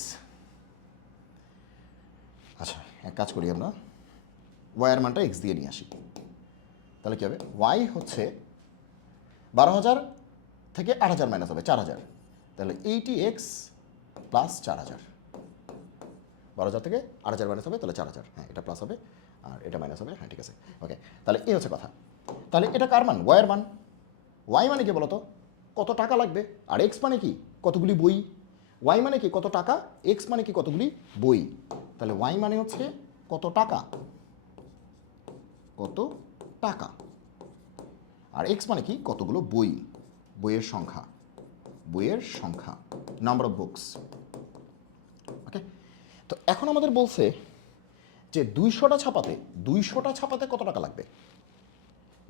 আচ্ছা এক কাজ করি আমরা ওয়াইয়ের মানটা এক্স দিয়ে নিয়ে আসি, তাহলে কী হবে ওয়াই হচ্ছে 12,000 থেকে 8,000 মাইনাস হবে 4,000, তাহলে 80x প্লাস 4,000, 12,000 থেকে 8,000 মাইনাস হবে তাহলে 4,000, হ্যাঁ এটা প্লাস হবে আর এটা মাইনাস হবে, হ্যাঁ ঠিক আছে ওকে। তাহলে এই হচ্ছে কথা। তাহলে এটা কার মান? ওয়াইয়ের মান। ওয়াই মানে কি বলতো? কত টাকা লাগবে, আর এক্স মানে কি কতগুলি বই। ওয়াই মানে কি কত টাকা, এক্স মানে কি কতগুলি বই। তাহলে ওয়াই মানে হচ্ছে কত টাকা, কত টাকা, আর এক্স মানে কি কতগুলো বই, বইয়ের সংখ্যা, বইয়ের সংখ্যা, নাম্বার অফ বুকস। ওকে, তো এখন আমাদের বলছে যে 200টা ছাপাতে কত টাকা লাগবে,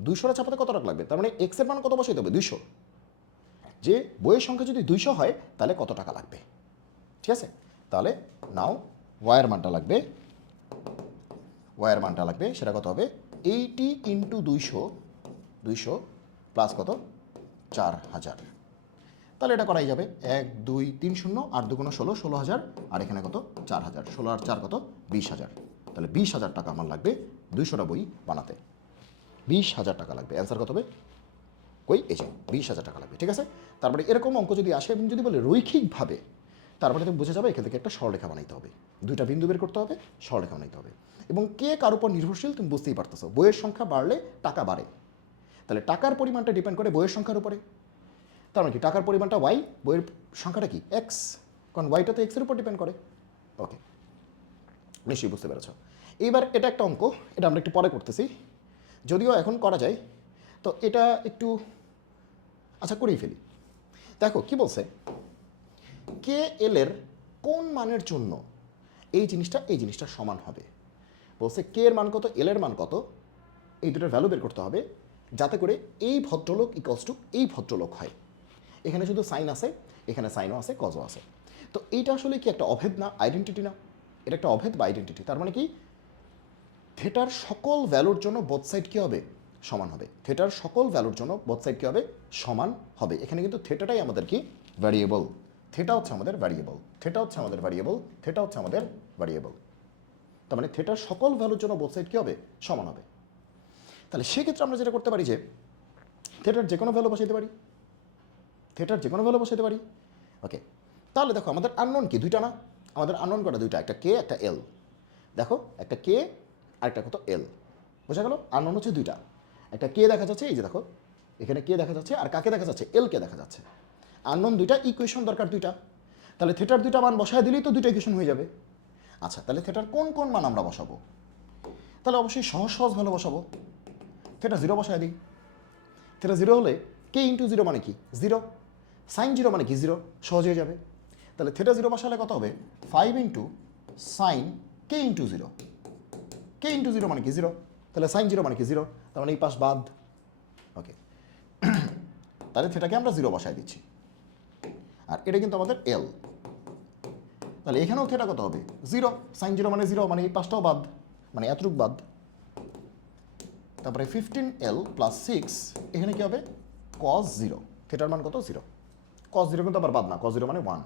200টা ছাপাতে কত টাকা লাগবে, তার মানে এক্সের মান কত বসাইতে হবে 200, যে বইয়ের সংখ্যা যদি 200 হয় তাহলে কত টাকা লাগবে। ঠিক আছে, তাহলে নাও ওয়াইয়ের মানটা লাগবে, সেটা কত হবে 80 ইন্টু 200 প্লাস কত 4,000, তাহলে এটা করাই যাবে 1 2 3 0 8 2 16, 16,000, আর এখানে কত 4,000, 16 আর 4 কত 20,000, তাহলে 20,000 টাকা আমার লাগবে 200টা বই বানাতে, 20,000 টাকা লাগবে। অ্যান্সার কত হবে? কই এই যে 20,000 টাকা লাগবে। ঠিক আছে, তারপরে এরকম অঙ্ক যদি আসে এবং যদি বলে রৈখিকভাবে, তারপরে তুমি বুঝে যাবে এখান থেকে একটা সরলরেখা বানাইতে হবে, দুইটা বিন্দু বের করতে হবে, সরলরেখা বানাইতে হবে, এবং কে কার উপর নির্ভরশীল তুমি বুঝতেই পারতেছো। বইয়ের সংখ্যা বাড়লে টাকা বাড়ে, তাহলে টাকার পরিমাণটা ডিপেন্ড করে বইয়ের সংখ্যার উপরে। তার মানে কি টাকার পরিমাণটা ওয়াই, বইয়ের সংখ্যাটা কি এক্স, কারণ ওয়াইটা তো এক্সের উপর ডিপেন্ড করে। ওকে, নিশ্চয়ই বুঝতে পেরেছ। এইবার এটা একটা অঙ্ক, এটা আমরা একটু পরে করতেছি, যদিও এখন করা যায়, তো এটা একটু আচ্ছা করেই ফেলি। দেখো কি বলছে, কে এল এর কোন মানের জন্য এই জিনিসটা সমান হবে। বলছে কে এর মান কত, এল এর মান কত, এই দুটোর ভ্যালু বের করতে হবে যাতে করে এই ভদ্রলোক ইকলস টু এই ভদ্রলোক হয়। এখানে শুধু সাইন আছে, এখানে সাইনও আছে, কজও আছে। তো এইটা আসলে কি একটা অভেদ না, আইডেন্টিটি না? এটা একটা অভেদ বা আইডেন্টিটি। তার মানে কি থিটার সকল ভ্যালুর জন্য বোথ সাইড কী হবে, সমান হবে। থিটার সকল ভ্যালুর জন্য বোথ সাইড কী হবে, সমান হবে। এখানে কিন্তু থিটাটাই আমাদের কি ভ্যারিয়েবল, থিটা হচ্ছে আমাদের ভ্যারিয়েবল, থিটা হচ্ছে আমাদের ভ্যারিয়েবল, থিটা হচ্ছে আমাদের ভ্যারিয়েবল। তার মানে থিটার সকল ভ্যালুর জন্য বোথ সাইড কী হবে, সমান হবে। তাহলে সেক্ষেত্রে আমরা যেটা করতে পারি যে থিটার যে কোনো ভ্যালু বসাইতে পারি, থিটার যে কোনো ভ্যালু বসাইতে পারি। ওকে, তাহলে দেখো আমাদের আননোন কি দুইটা না, আমাদের আননোন কটা দুইটা, একটা কে একটা এল। দেখো একটা কে আর একটা কত এল, বোঝা গেল? আননোন হচ্ছে দুইটা, একটা কে দেখা যাচ্ছে, এই যে দেখো এখানে কে দেখা যাচ্ছে, আর কাকে দেখা যাচ্ছে, এল কে দেখা যাচ্ছে। আননোন দুইটা, ইকুয়েশন দরকার দুইটা, তাহলে থিটার দুইটা মান বসায় দিলেই তো দুইটা ইকুয়েশন হয়ে যাবে। আচ্ছা তাহলে থিটার কোন কোন মান আমরা বসাবো, তাহলে অবশ্যই সহজ সহজ ভালো বসাবো। থিটা 0 বসায় দিই, থিটা 0 হলে কে ইন্টু 0 মানে কি 0, সাইন 0 মানে কি 0, সহজ হয়ে যাবে। তাহলে থিটা 0 বসালে কত হবে 5 ইন্টু সাইন কে ইন্টু 0, কে ইন্টু 0 মানে কি 0, তাহলে সাইন 0 মানে কি 0, তার মানে এই পাশ বাদ। ওকে, তাহলে থিটাকে আমরা 0 বসায় দিচ্ছি, আর এটা কিন্তু আমাদের এল, তাহলে এখানেও থিটা কত হবে 0, সাইন 0 মানে 0, মানে এই পাশটাও বাদ, মানে এতটুক বাদ। তারপরে 15L প্লাস 6, এখানে কি হবে cos 0, থিটার মান কত 0, cos 0 কিন্তু আবার বাদ না, cos 0 মানে 1,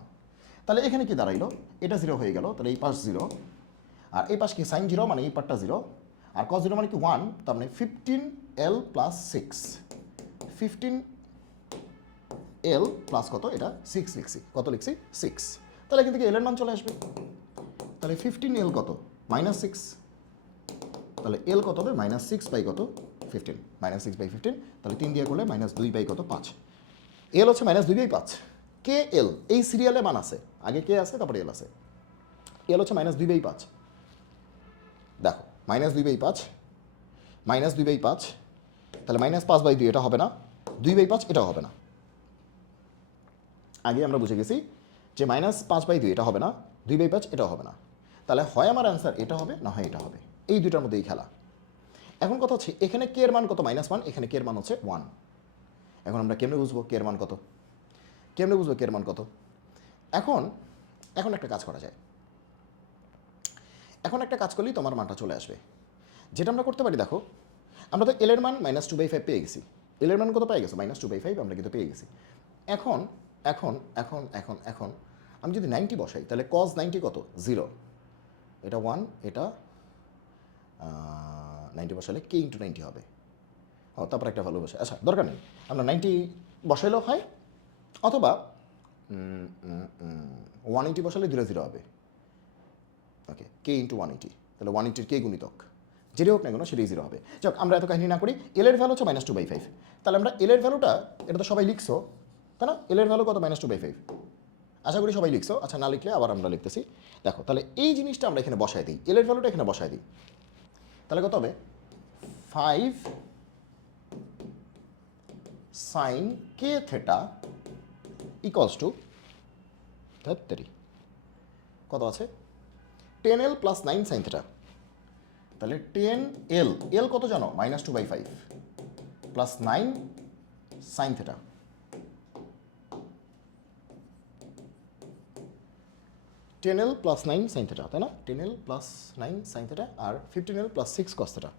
তাহলে এখানে কি দাঁড়াইলো, এটা 0 হয়ে গেল, তাহলে এই পাশ 0, আর এই পাশ কি সাইন 0 মানে এই পার্টটা 0, আর cos 0 মানে কি 1, তার মানে 15L প্লাস 6, 15L প্লাস কত, এটা 6 লিখছি, কত লিখছি 6, তাহলে এখান থেকে L এর মান চলে আসবে, তাহলে 15L কত -6, তাহলে এল কত হবে -6 বাই কত 15, -6 বাই 15, তাহলে 3 দিয়ে করলে -2 বাই কত 5, এল হচ্ছে -2 বাই 5। কে এল এই সিরিয়ালে মান আছে, আগে কে আছে তারপরে এল আছে, এল হচ্ছে -2 বাই 5, দেখো -2 বাই 5, -2 বাই 5, তাহলে -5 বাই 2 এটা হবে না, 2 বাই 5 এটাও হবে না। আগে আমরা বুঝে গেছি যে -5 বাই 2 এটা হবে না, 2 বাই 5 এটাও হবে না, তাহলে হয় আমার অ্যান্সার এটা হবে, না হয় এটা হবে, এই দুইটার মধ্যেই খেলা। এখন কথা হচ্ছে এখানে কে এর মান কত -1, এখানে কে এর মান হচ্ছে 1। এখন আমরা কেমনে বুঝবো কে এর মান কত, কেমনে বুঝবো কে এর মান কত? এখন একটা কাজ করা যায়, এখন একটা কাজ করলেই তোমার মানটা চলে আসবে। যেটা আমরা করতে পারি, দেখো আমরা তো এল এর মান -2/5 পেয়ে গেছি, এল এর মান কত পেয়ে গেছে -2/5, আমরা কিন্তু পেয়ে গেছি। এখন এখন এখন এখন এখন আমি যদি 90 বসাই তাহলে cos 90 কত 0, এটা 1, এটা 90 বসালে k ইন্টু 90 হবে। তারপর একটা ভ্যালু বসে, আচ্ছা দরকার নেই, আমরা 90 বসাইলেও হয়, অথবা 180 বসালে 0 0 হবে। ওকে, কে ইন্টু 180, তাহলে 180 কে গুণিতক যেটা হোক না কেন সেটাই 0 হবে। যাক, আমরা এত কাহিনী না করি। এল এর ভ্যালু হচ্ছে -2/5, তাহলে আমরা এল এর ভ্যালুটা, এটা তো সবাই লিখছো তাই না, এল এর ভ্যালু কত -2/5, আশা করি সবাই লিখছো। আচ্ছা, না লিখলে আবার আমরা লিখতেছি। দেখো, তাহলে এই জিনিসটা আমরা এখানে বসায় দিই, এল এর ভ্যালুটা এখানে বসায় দিই, তাহলে কত হবে 5 sin k theta equals to 30, কত আছে 10l প্লাস 9 sin theta, তাহলে 10l, l কত জানো -2/5 প্লাস 9 sin theta, টেন এল প্লাস 9 sin theta, তাই না, 10l প্লাস 9 sin theta আর 15l plus 6 cos theta,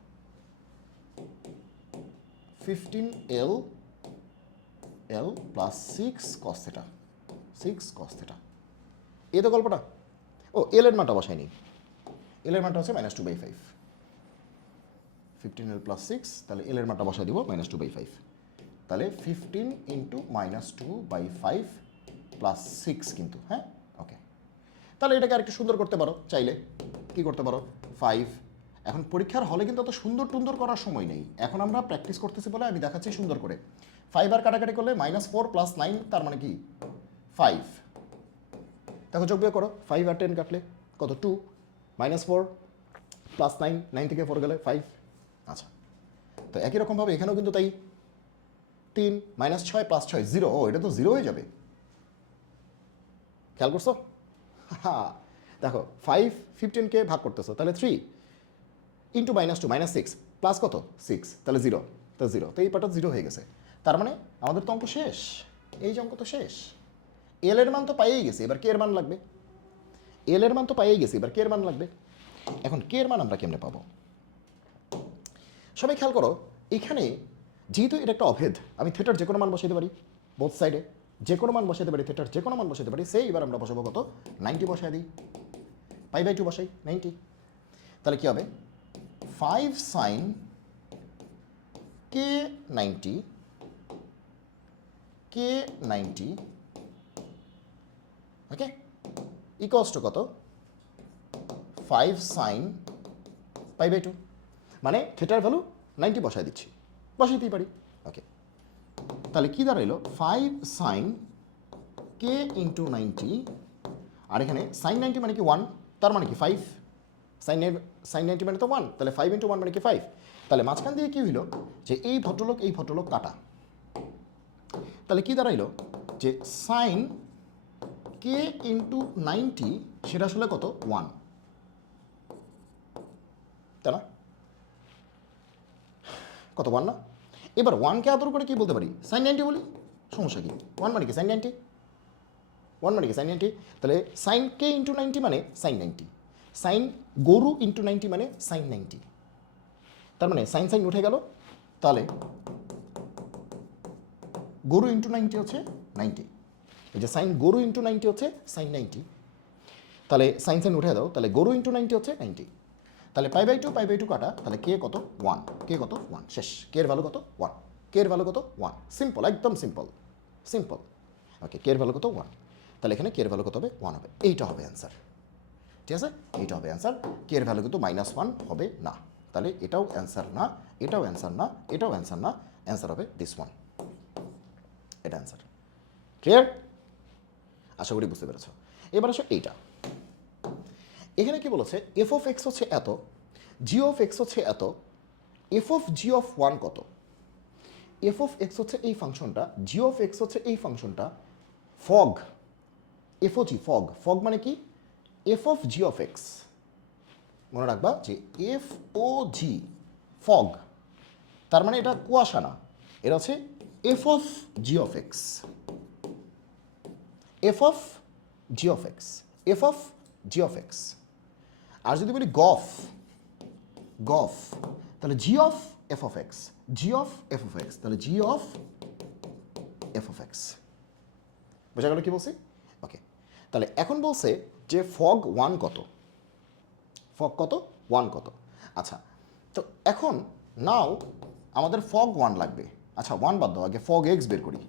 15l plus 6 cos theta, 6 cos theta। এই তো গল্পটা। ও, এল এর মানটা বসাইনি, এল এর মানটা হচ্ছে -2/5, 15l প্লাস 6, তাহলে এল এর মানটা বসাই দিব -2/5, তাহলে 15 ইন্টু -2/5 প্লাস 6 কিন্তু, হ্যাঁ ওকে। তাহলে এটাকে আরেকটু সুন্দর করতে পারো চাইলে, কি করতে পারো 5, এখন পরীক্ষার হলে কিন্তু অত সুন্দর টুন্দর করার সময় নেই, এখন আমরা প্র্যাকটিস করতেছি বলে আমি দেখাচ্ছি সুন্দর করে। 5 আর কাটাকাটি করলে -4 প্লাস 9, তার মানে কি 5, দেখো যোগ বিয়োগ করো, 5 আর 10 কাটলে কত 2, -4 প্লাস 9, 9 থেকে 4 গেলে 5। আচ্ছা, তো একই রকমভাবে এখানেও কিন্তু তাই, 3 -6 প্লাস 6 0, ও এটা তো 0 হয়ে যাবে, খেয়াল করছো? হ্যাঁ, দেখো 5 15কে ভাগ করতেছো, তাহলে 3 ইন্টু -2 -6 প্লাস কত 6, তাহলে 0, তো 0, তো এই পার্টটা 0 হয়ে গেছে, তার মানে আমাদের তো অঙ্ক শেষ, এই যে অঙ্ক তো শেষ। এল এর মান তো পাইয়েই গেছে, এবার কে এর মান লাগবে, এল এর মান তো পাইয়েই গেছে, এবার কে এর মান লাগবে। এখন কে এর মান আমরা কেমনে পাবো, সবাই খেয়াল করো, এখানে যেহেতু এটা একটা অভেদ, আমি থিটার যে কোনো মান বসাইতে পারি, বোথ সাইডে যে কোনো মান বসাইতে পারি, থিটার যে কোনো মান বসাইতে পারি, সেই এবার আমরা বসাবো কত 90 বসাই দিই, π/2 বসাই 90, তাহলে কি হবে 5 sin k 90 okay equals to কত 5 sin π/2, মানে থিটার ভ্যালু 90 বসাই দিচ্ছি, বসাইতেই পারি। ওকে, তাহলে কি দাঁড়াইলো 5 sin k ইন্টু 90, আর এখানে sin 90 মানে কি 1, তার মানে কি 5, sin 90 মানে তো 1, তাহলে 5 ইন্টু 1 মানে কি 5, তাহলে মাঝখান দিয়ে কি হইলো যে এই ভদ্রলোক কাটা, তাহলে কি দাঁড়াইলো যে sin k ইন্টু 90 সেটা আসলে কত 1, তাই না, কত 1 না। এবার 1কে আদর করে কি বলতে পারি sin 90 বলি, সমস্যা কি, 1 মানে কি sin 90, 1 মানে কি sin 90, তাহলে sin k ইন্টু 90 মানে sin 90, sin গরু ইন্টু 90 মানে sin 90, তার মানে সাইন সাইন উঠে গেল, তাহলে গরু ইন্টু 90 হচ্ছে 90, এই যে সাইন গরু ইন্টু 90 হচ্ছে সাইন 90, তাহলে সাইন সাইন উঠে দাও, তাহলে গরু ইন্টু 90 হচ্ছে 90, তাহলে π/2 কাটা, তাহলে কে কত 1, কে কত 1, শেষ, কে এর ভ্যালু কত 1, কে এর ভ্যালু কত 1, সিম্পল, একদম সিম্পল সিম্পল। ওকে, কে এর ভ্যালু কত 1, তাহলে এখানে কে এর ভ্যালু কত হবে 1 হবে, এইটা হবে অ্যান্সার, ঠিক আছে, এইটা হবে অ্যান্সার। কে এর ভ্যালু কিন্তু -1 হবে না, তাহলে এটাও অ্যান্সার না, এটাও অ্যান্সার না, এটাও অ্যান্সার না, অ্যান্সার হবে দিস ওয়ান, এটা অ্যান্সার। ক্লিয়ার? আশা করি বুঝতে পেরেছ। এবার আসো এইটা, এখানে কি বলেছে এফ অফ এক্স হচ্ছে এত, জি অফ এক্স হচ্ছে এত, এফ অফ জি অফ 1 কত, এফ অফ এক্স হচ্ছে এই ফাংশনটা, জি অফ এক্স হচ্ছে এই ফাংশনটা, ফগ এফ ও জি, ফগ, ফগ মানে কি F of G of x, মনে রাখবা যে এফ ও জি ফগ, তার মানে এটা কুয়াশা না, এটা হচ্ছে f of G of x, f of G of x, f of G of x. আর যদি বলি গফ, গফ, তাহলে g of f of x, g of f of x, তাহলে g of f of x. বোঝা গেল কি বলছি? ওকে, তাহলে এখন বলছে যে ফগ 1 কত, ফগ কত 1 কত। আচ্ছা, তো এখন নাও আমাদের ফগ 1 লাগবে। আচ্ছা 1 বাদ দাও, আগে ফগ এক্স বের করি,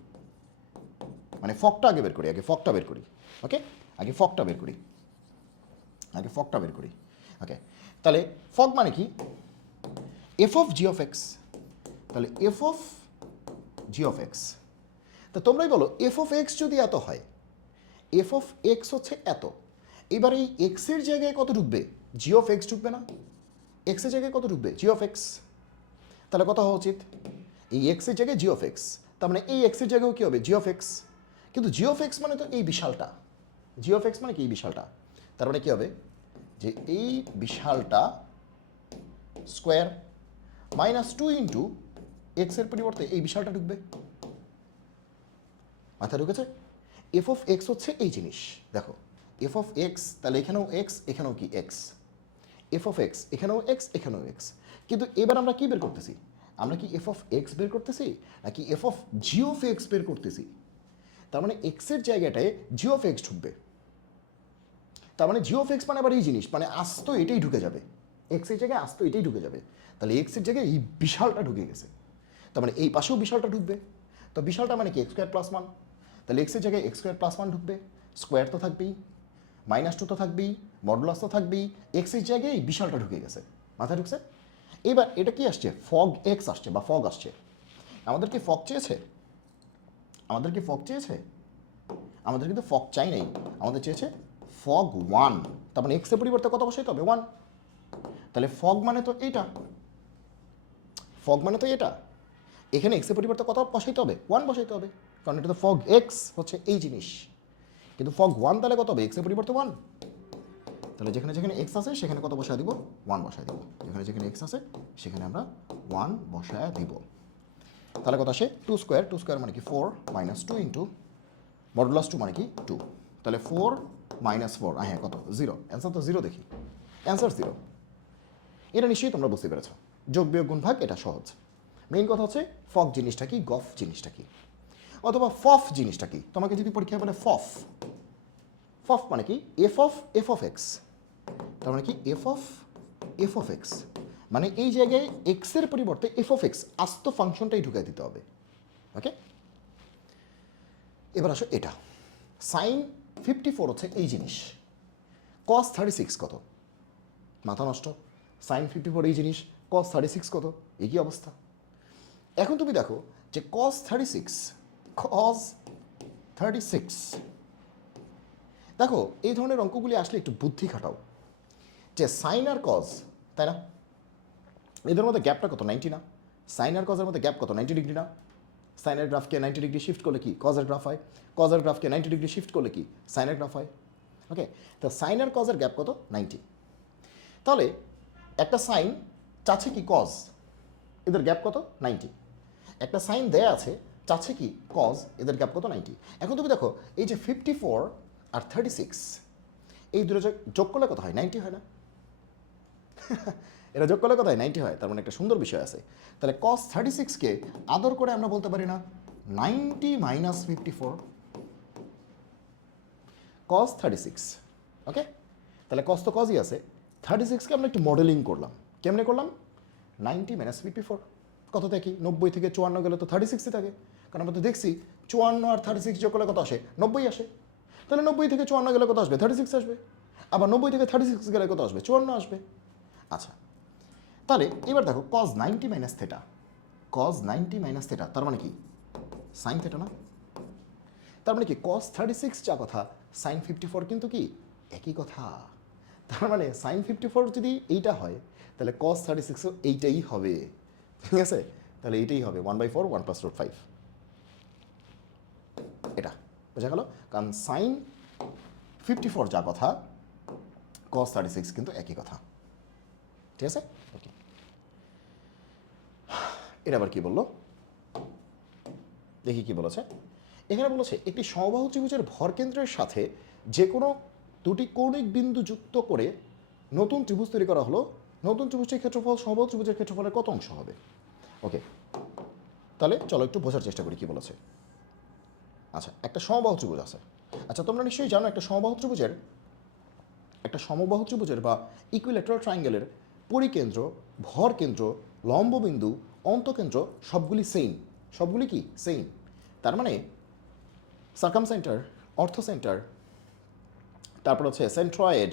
মানে ফগটা আগে বের করি, আগে ফগটা বের করি। ওকে, আগে ফগটা বের করি, আগে ফগটা বের করি। ওকে, তাহলে ফগ মানে কি, F of G of x. তাহলে F of G of X, তা তোমরাই বলো এফ অফ এক্স যদি এত হয়, এফ অফ এক্স হচ্ছে এত, এবার এই এক্সের জায়গায় কত ঢুকবে, জি অফ এক্স ঢুকবে না? এক্সের জায়গায় কত ঢুকবে, জি অফ এক্স। তাহলে কত হওয়া উচিত, এই এক্সের জায়গায় জি অফ এক্স, তার মানে এই এক্সের জায়গায়ও কী হবে, জি অফ এক্স। কিন্তু জি অফ এক্স মানে তো এই বিশালটা, জি অফ এক্স মানে কি এই বিশালটা, তার মানে কী হবে যে এই বিশালটা স্কোয়ার মাইনাস 2 ইন্টু এক্সের পরিবর্তে এই বিশালটা ঢুকবে। মাথায় ঢুকেছে? এফ অফ এক্স হচ্ছে এই জিনিস, দেখো এফ অফ এক্স, তাহলে এখানেও এক্স, এখানেও কি এক্স, এফ অফ এক্স, এখানেও এক্স, এখানেও এক্স। কিন্তু এবার আমরা কি বের করতেছি, আমরা কি এফ অফ এক্স বের করতেছি নাকি F of G of x বের করতেছি? তার মানে এক্সের জায়গাটায় জি অফ এক্স ঢুকবে, তার মানে জি অফ এক্স মানে আবার এই জিনিস, মানে আস্ত এটাই ঢুকে যাবে, এক্সের জায়গায় আস্ত এটাই ঢুকে যাবে। তাহলে এক্সের জায়গায় এই বিশালটা ঢুকে গেছে, তার মানে এই পাশেও বিশালটা ঢুকবে। তো বিশালটা মানে কি, এক্স স্কোয়ার প্লাস 1, তাহলে এক্সের জায়গায় এক্স স্কোয়ার প্লাস 1 ঢুকবে, স্কোয়ার তো থাকবেই, মাইনাস 2 তো থাকবেই, মডুলাস তো থাকবেই, এক্সের জায়গায় এই বিশালটা ঢুকে গেছে। মাথায় ঢুকছে? এবার এটা কি আসছে, ফগ এক্স আসছে বা ফগ আসছে। আমাদের কি ফগ চেয়েছে, আমাদের কি ফগ চেয়েছে, আমাদের কিন্তু ফগ চাই নাই, আমাদের চেয়েছে ফগ 1, তার মানে এক্সের পরিবর্তে কত বসাইতে হবে 1। তাহলে ফগ মানে তো এটা, ফগ মানে তো এটা, এখানে এক্সের পরিবর্তে কত বসাইতে হবে 1 বসাইতে হবে, কারণ এটা তো ফগ এক্স হচ্ছে এই জিনিস। কিন্তু ফগ 1 তাহলে কত হবে, এক্সের পরিবর্তে 1, তাহলে যেখানে যেখানে এক্স আছে সেখানে কত বসায় দিব, 1 বসায় দিব, যেখানে যেখানে এক্স আছে সেখানে আমরা 1 বসায় দিব। তাহলে কত আসে 2 স্কোয়ার, 2 স্কোয়ার মানে কি 4 মাইনাস 2 ইন্টু মডুলাস 2 মানে কি 2, তাহলে 4 মাইনাস 4, হ্যাঁ কত 0, অ্যান্সার তো 0, দেখি অ্যান্সার 0। এটা নিশ্চয়ই তোমরা বুঝতে পেরেছ, যোগ বিয়োগ গুণ ভাগ এটা সহজ। মেইন কথা হচ্ছে ফগ জিনিসটা কি, গফ জিনিসটা কি, অথবা ফফ জিনিসটা কি। তোমাকে যদি পরীক্ষায় বলে ফফ, ফফ মানে কি এফ অফ এক্স, তার মানে কি এফ অফ এক্স, মানে এই জায়গায় এক্সের পরিবর্তে এফ অফ এক্স আস্ত ফাংশনটাই ঢুকাই দিতে হবে। ওকে, এবার আসো এটা সাইন 54 হচ্ছে এই জিনিস, কস 36 কত, মাথা নষ্ট, সাইন 54 এই জিনিস, কস 36 কত, এই কি অবস্থা। এখন তুমি দেখো যে কস 36 দেখো এই ধরনের অঙ্কগুলি আসলে একটু বুদ্ধি খাটাও, যে সাইন আর কজ, তাই না, এদের মধ্যে গ্যাপটা কত 90 না, সাইন আর কজের মধ্যে গ্যাপ কত 90 ডিগ্রি না, সাইনের গ্রাফকে 90 ডিগ্রি শিফট করলে কি কজের গ্রাফ হয়, কজের গ্রাফকে 90 ডিগ্রি শিফট করলে কি সাইনের গ্রাফ হয়। ওকে, তো সাইন আর কজের গ্যাপ কত 90, তাহলে একটা সাইন চাচ্ছে কি কজ, এদের গ্যাপ কত 90, একটা সাইন দেয়া আছে চাচ্ছে কি কজ, এদের গ্যাপ কত 90। এখন তুমি দেখো এই যে 54 আর 36 এই দুটো যোগ করলে কত হয় 90 হয় না এটা যোগ করলে কত হয় 90 হয়, তার মানে একটা সুন্দর বিষয় আছে। তাহলে কস 36কে আদর করে আমরা বলতে পারি না 90 মাইনাস 54 কস 36। ওকে, তাহলে কস তো কজই আছে, 36কে আমরা একটু মডেলিং করলাম, কেমনে করলাম 90 মাইনাস 54 কত থেকে 90 থেকে 54 গেলে তো 36ই থাকে, কারণ আমরা তো দেখছি 54 আর 36 যোগ করলে কত আসে 90 আসে, তাহলে 90 থেকে 54 গেলে কত আসবে 36 আসবে, আবার 90 থেকে 36 গেলে কত আসবে 54 আসবে। আচ্ছা, তাহলে এবার দেখো cos 90 minus theta, cos 90 minus theta তার মানে কি সাইন থেটা না, তার মানে কি কস 36 যা কথা সাইন 54 কিন্তু কি একই কথা, তার মানে সাইন 54 যদি এইটা হয় তাহলে কস 36ও এইটাই হবে, ঠিক আছে, তাহলে এইটাই হবে 1/4 1 প্লাস রুট 5, এটা বোঝা গেল, কারণ সাইন 54 যা কথা কস 36 কিন্তু একই কথা, ঠিক আছে। ওকে, এটা আবার কি বললো দেখি কি বলেছে, এখানে বলেছে একটি সমবাহু ত্রিভুজের ভরকেন্দ্রের সাথে যে কোনো দুটি কৌণিক বিন্দু যুক্ত করে নতুন ত্রিভুজ তৈরি করা হলো, নতুন ত্রিভুজটির ক্ষেত্রফল সমবাহু ত্রিভুজের ক্ষেত্রফলের কত অংশ হবে। ওকে, তাহলে চলো একটু বোঝার চেষ্টা করি কি বলেছে। আচ্ছা, একটা সমবাহু ত্রিভুজ আছে, আচ্ছা, তোমরা নিশ্চয়ই জানো একটা সমবাহু ত্রিভুজের বা ইকুইল্যাটারাল ট্রায়াঙ্গেলের পরিকেন্দ্র, ভর কেন্দ্র, লম্ববিন্দু, অন্তকেন্দ্র সবগুলি সেম। সবগুলি কি সেম। তার মানে সার্কামসেন্টার, অর্থোসেন্টার, তারপর হচ্ছে সেন্ট্রয়েড,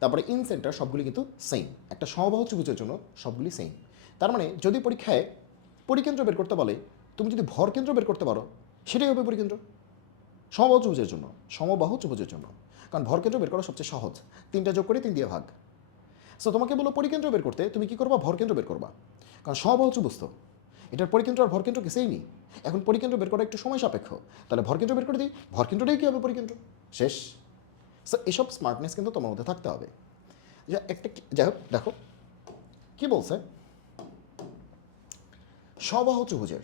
তারপরে ইন সেন্টার সবগুলি কিন্তু সেম। একটা সমবাহু ত্রিভুজের জন্য সবগুলি সেম। তার মানে যদি পরীক্ষায় পরিকেন্দ্র বের করতে বলে, তুমি যদি ভর কেন্দ্র বের করতে পারো, সেটাই হবে পরিকেন্দ্র সমবাহু ত্রিভুজের জন্য। সমবাহু ত্রিভুজের জন্য কারণ ভর কেন্দ্র বের করা সবচেয়ে সহজ, 3টা যোগ করে 3 দিয়ে ভাগ। সো তোমাকে বলো পরিকেন্দ্র বের করতে, তুমি কি করবা? ভর কেন্দ্র বের করবা, কারণ সমবাহু ত্রিভুজ তো এটার পরিকেন্দ্র আর ভর কেন্দ্র কি সেইমই। এখন পরিকেন্দ্র বের করা একটু সময় সাপেক্ষ, তাহলে ভর কেন্দ্র বের করে দিই, ভর কেন্দ্রটাই কী হবে? পরিকেন্দ্র। শেষ। সো এসব স্মার্টনেস কিন্তু তোমার মধ্যে থাকতে হবে। একটা যাই হোক, দেখো কি বলছে সমবাহু ত্রিভুজের,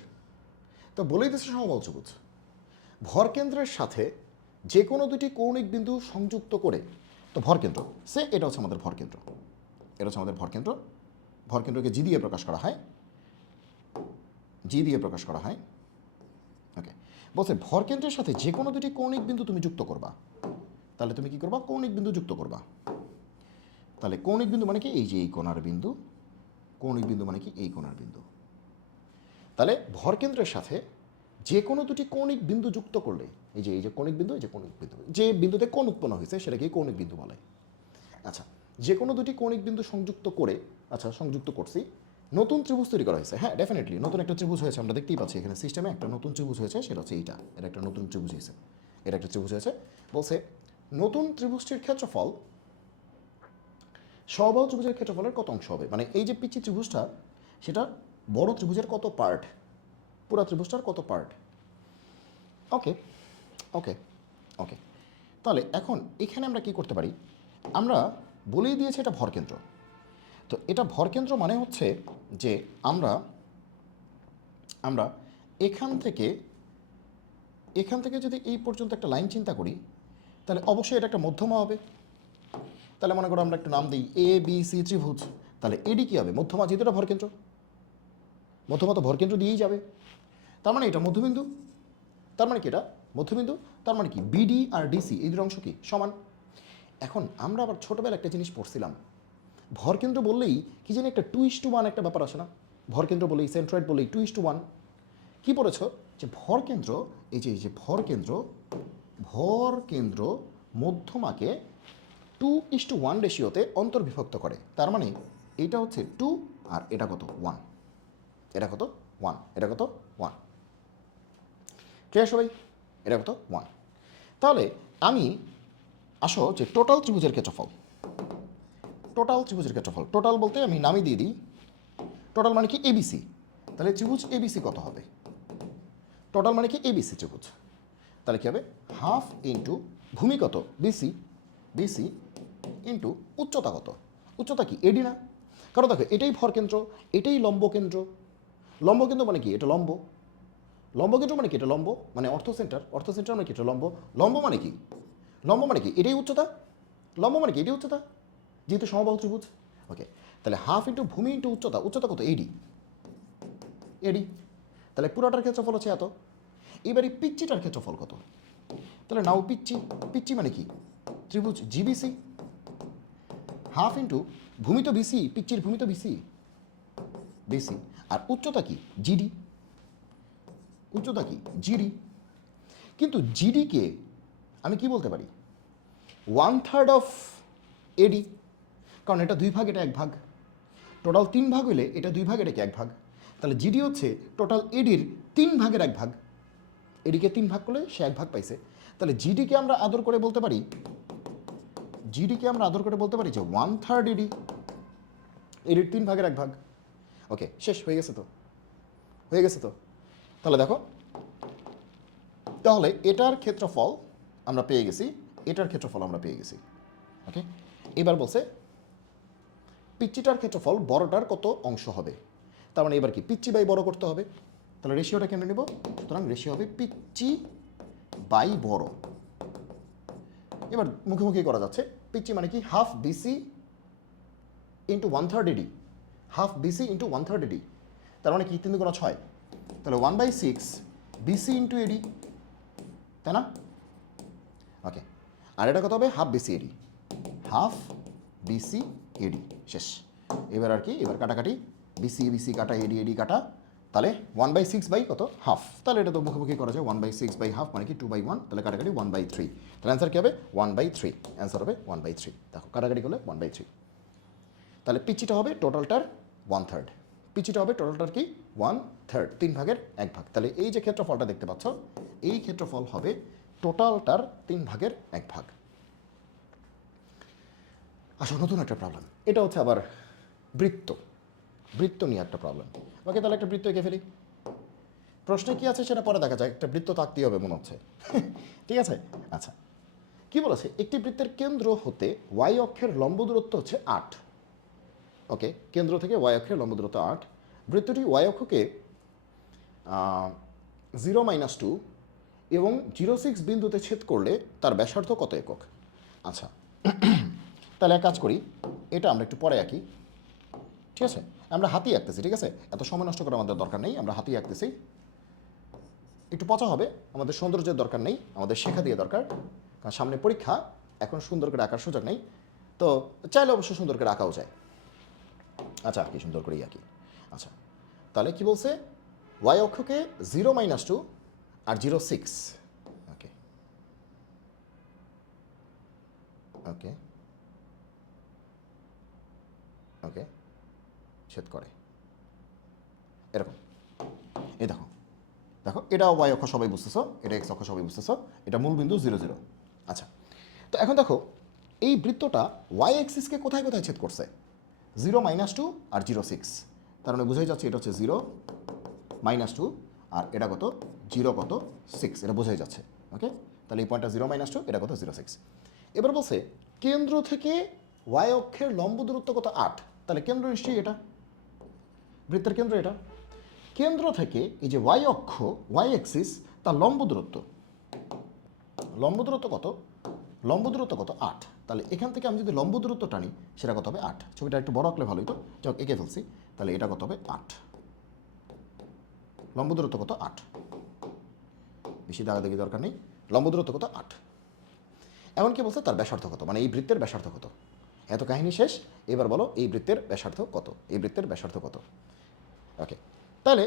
তো বলেই দিচ্ছে সমবাহু ত্রিভুজ ভরকেন্দ্রের সাথে যে কোনো দুটি কৌণিক বিন্দু সংযুক্ত করে, তো ভরকেন্দ্র সে এটা হচ্ছে আমাদের ভরকেন্দ্র, এটা হচ্ছে আমাদের ভরকেন্দ্র। ভরকেন্দ্রকে জি দিয়ে প্রকাশ করা হয়, জি দিয়ে প্রকাশ করা হয়। ওকে, বলছে ভরকেন্দ্রের সাথে যে কোনো দুটি কৌণিক বিন্দু তুমি যুক্ত করবা, তাহলে তুমি কি করবা? কৌণিক বিন্দু যুক্ত করবা। তাহলে কৌণিক বিন্দু মানে কি? এই যে এই কোণার বিন্দু। কৌণিক বিন্দু মানে কি? এই কোণার বিন্দু। তাহলে ভরকেন্দ্রের সাথে যে কোনো দুটি কৌণিক বিন্দু যুক্ত করলে, এই যে কৌণিক বিন্দু, এই যে কৌণিক বিন্দু, যে বিন্দুতে কোণ উৎপন্ন হয়েছে সেটাকে কৌণিক বিন্দু বলে। আচ্ছা, যে কোনো দুটি কৌণিক বিন্দু সংযুক্ত করে, আচ্ছা সংযুক্ত করছি, নতুন ত্রিভুজ তৈরি করা হয়েছে। হ্যাঁ, ডেফিনেটলি নতুন একটা ত্রিভুজ হয়েছে, আমরা দেখতেই পাচ্ছি এখানে সিস্টেমে একটা নতুন ত্রিভুজ হয়েছে, সেটা হচ্ছে এইটা। এটা একটা নতুন ত্রিভুজ হয়েছে, এটা একটা ত্রিভুজ হয়েছে। বলছে নতুন ত্রিভুজটির ক্ষেত্রফল সমবাহু ত্রিভুজের ক্ষেত্রফলের কত অংশ হবে, মানে এই যে পিচি ত্রিভুজটা, সেটা বড় ত্রিভুজের কত পার্ট, পুরো ত্রিভুজটার কত পার্ট। ওকে ওকে ওকে, তাহলে এখন এখানে আমরা কি করতে পারি? আমরা বলেই দিয়েছি এটা ভরকেন্দ্র। তো এটা ভরকেন্দ্র মানে হচ্ছে যে আমরা আমরা এখান থেকে যদি এই পর্যন্ত একটা লাইন চিন্তা করি, তাহলে অবশ্যই এটা একটা মধ্যমা হবে। তাহলে মনে করো আমরা একটা নাম দিই এ বি সি ত্রিভুজ, তাহলে এডি কী হবে? মধ্যমা, যেহেতু এটা ভরকেন্দ্র, মধ্যমা তো ভরকেন্দ্র দিয়েই যাবে। তার মানে এটা মধ্যবিন্দু, তার মানে কি এটা মধ্যবিন্দু, তার মানে কি বিডি আর ডিসি এই দুটো অংশ কি সমান। এখন আমরা আবার ছোটোবেলা একটা জিনিস পড়ছিলাম, ভরকেন্দ্র বললেই কি জানি একটা 2:1 একটা ব্যাপার আসে না? ভরকেন্দ্র বলেই, সেন্ট্রয়েড বলেই 2:1। কী পড়েছ? যে ভরকেন্দ্র, এই যে ভরকেন্দ্র মধ্যমাকে 2:1 রেশিওতে অন্তর্বিভক্ত করে। তার মানে এটা হচ্ছে 2 আর এটা কত 1, এটা কত 1, এটা কত 1। ক্লিয়ার সবাই? এটা কত 1। তাহলে আমি আসো যে টোটাল ত্রিভুজের ক্ষেত্রফল, টোটাল বলতে আমি নামই দিয়ে দিই, টোটাল মানে কি এবিসি। তাহলে ত্রিভুজ এবিসি কত হবে? টোটাল মানে কি এবিসি ত্রিভুজ, তাহলে কী হবে? হাফ ইন্টু ভূমি কত বিসি ইন্টু উচ্চতা কত? উচ্চতা কি এডি না? কারণ দেখো এটাই ভরকেন্দ্র, এটাই লম্বকেন্দ্র। লম্বকেন্দ্র মানে কি? এটা লম্ব। লম্বকেন্দ্র মানে কি? এটা লম্ব, মানে অর্থ সেন্টার মানে কি? এটা লম্ব। লম্ব মানে কি? এটাই উচ্চতা। লম্ব মানে কি? এটাই উচ্চতা, যেহেতু সমবাহু ত্রিভুজ। ওকে, তাহলে হাফ ইন্টু ভূমি ইন্টু উচ্চতা কত? এডি। তাহলে পুরোটার ক্ষেত্রফল হচ্ছে এত। এবার এই পিচ্চিটার ক্ষেত্রফল কত? তাহলে নাও পিচ্চি মানে কি? ত্রিভুজ জিবিসি। হাফ ইন্টু ভূমি তো বিসি, পিচ্চির ভূমি তো বিসি, আর উচ্চতা কি? জিডি। কিন্তু জিডিকে আমি কি বলতে পারি? 1/3 অফ এডি, কারণ এটা 2 ভাগ, এটা 1 ভাগ। টোটাল 3 ভাগ হইলে এটা 2 ভাগ, এটা কি 1 ভাগ। তাহলে জিডি হচ্ছে টোটাল এডির 3 ভাগের 1 ভাগ। এডিকে 3 ভাগ করলে সে 1 ভাগ পাইছে। তাহলে জিডিকে আমরা আদর করে বলতে পারি, যে 1/3 এডি, এডির 3 ভাগের 1 ভাগ। ওকে, শেষ হয়ে গেছে তো। তাহলে দেখো, তাহলে এটার ক্ষেত্রফল আমরা পেয়ে গেছি, ওকে। এবার বলছে পিচ্চিটার ক্ষেত্রফল বড়টার কত অংশ হবে। তার মানে এবার কি পিচ্চি বাই বড় করতে হবে। তাহলে রেশিওটা কেমনে নেব? সুতরাং রেশিও হবে পিচ্চি বাই বড়। এবার মুখোমুখি করা যাচ্ছে। পিচ্চি মানে কি? হাফ বিসি ইন্টু 1/3 এডি, তার মানে কি 3 × 6, তাহলে 1/6 বিসি ইন্টু এডি, তাই না? ওকে, আর এটা কত হবে half BC AD, half BC AD, শেষ। এবার আর কি, এবার কাটাকাটি, বিসি বিসি কাটা, এডি এডি কাটা, তাহলে 1/6 বাই কত হাফ, তাহলে এটা তো মুখোমুখি করা যায় 1/6 বাই হাফ মানে কি 2/1, তাহলে কাটাকাটি 1/3, তাহলে অ্যান্সার কী হবে 1/3, অ্যান্সার হবে 1/3। দেখো কাটাকাটি করলে 1/3, তাহলে পিচিটা হবে টোটালটার 1/3, পিচিটা হবে টোটালটার কি 1/3, 3/1 তাহলে এই যে ক্ষেত্রফলটা দেখতে পাচ্ছ, এই ক্ষেত্রফল হবে টোটালটার 3/1। আচ্ছা, নতুন একটা প্রবলেম, এটা হচ্ছে আবার বৃত্ত, বৃত্ত নিয়ে একটা প্রবলেম। ওকে, তাহলে একটা বৃত্ত এঁকে ফেলি। প্রশ্নে কি আছে সেটা পরে দেখা যায়, একটা বৃত্ত থাকতেই হবে মনে হচ্ছে। ঠিক আছে, আচ্ছা কি বলেছে, একটি বৃত্তের কেন্দ্র হতে ওয়াই অক্ষের লম্ব দূরত্ব হচ্ছে 8। ওকে, কেন্দ্র থেকে ওয়াই অক্ষের লম্ব দূরত্ব 8, বৃত্তটি ওয়াই অক্ষকে 0-2 এবং 0.6 বিন্দুতে ছেদ করলে তার ব্যাসার্ধ কত একক? আচ্ছা, তাহলে এক কাজ করি, এটা আমরা একটু পরে আঁকি, ঠিক আছে? আমরা হাতি আঁকতেছি, ঠিক আছে? এত সময় নষ্ট করা আমাদের দরকার নেই, আমরা হাতি আঁকতেছি, একটু পচা হবে, আমাদের সৌন্দর্যের দরকার নেই, আমাদের শেখা দিয়ে দরকার, কারণ সামনে পরীক্ষা, এখন সুন্দর করে আঁকার সুযোগ নেই, তো চাইলে অবশ্য সুন্দর করে আঁকাও যায়। আচ্ছা, কি সুন্দর করেই আঁকি। আচ্ছা, তাহলে কি বলছে, ওয়াই অক্ষকে 0-2 আর 0.6, ওকে ওকে ওকে ছেদ করে এরকম। এই দেখো, দেখো এটা ওয়াই অক্ষ সবাই বুঝতেছো, এটা এক্স অক্ষ সবাই বুঝতেছো, এটা মূল বিন্দু 0-0। আচ্ছা, তো এখন দেখো এই বৃত্তটা ওয়াই এক্সিসকে কোথায় কোথায় ছেদ করছে, 0-2 আর 0.6, তার মানে বোঝাই যাচ্ছে এটা হচ্ছে 0-2 আর এটা কত 0.6, এটা বোঝাই যাচ্ছে। ওকে, তাহলে এই পয়েন্টটা 0-2, এটা কত 0.6। এবার বলছে কেন্দ্র থেকে ওয়াই অক্ষের লম্ব দূরত্ব কত 8, তাহলে কেন্দ্র নিশ্চয়ই এটা, বৃত্তের কেন্দ্র এটা, কেন্দ্র থেকে এই যে ওয়াই অক্ষ ওয়াই এক্সিস তার লম্ব দূরত্ব, লম্ব দূরত্ব কত, লম্ব দূরত্ব কত 8, তাহলে এখান থেকে আমি যদি লম্ব দূরত্ব টানি সেটা কত হবে 8, ছবিটা একটু বড় আঁকলে ভালোই, তো যাক এঁকে ফেলছি, তাহলে এটা কত হবে 8, লম্ব দূরত্ব কত 8, বেশি দাগাদাগি দরকার নেই, লম্ব দূরত্ব কত 8। এমন কি বলছে তার ব্যাসার্ধ কত, মানে এই বৃত্তের ব্যাসার্ধ কত, এত কাহিনী শেষ, এবার বলো এই বৃত্তের ব্যাসার্ধ কত, এই বৃত্তের ব্যাসার্ধ কত। ওকে, তাহলে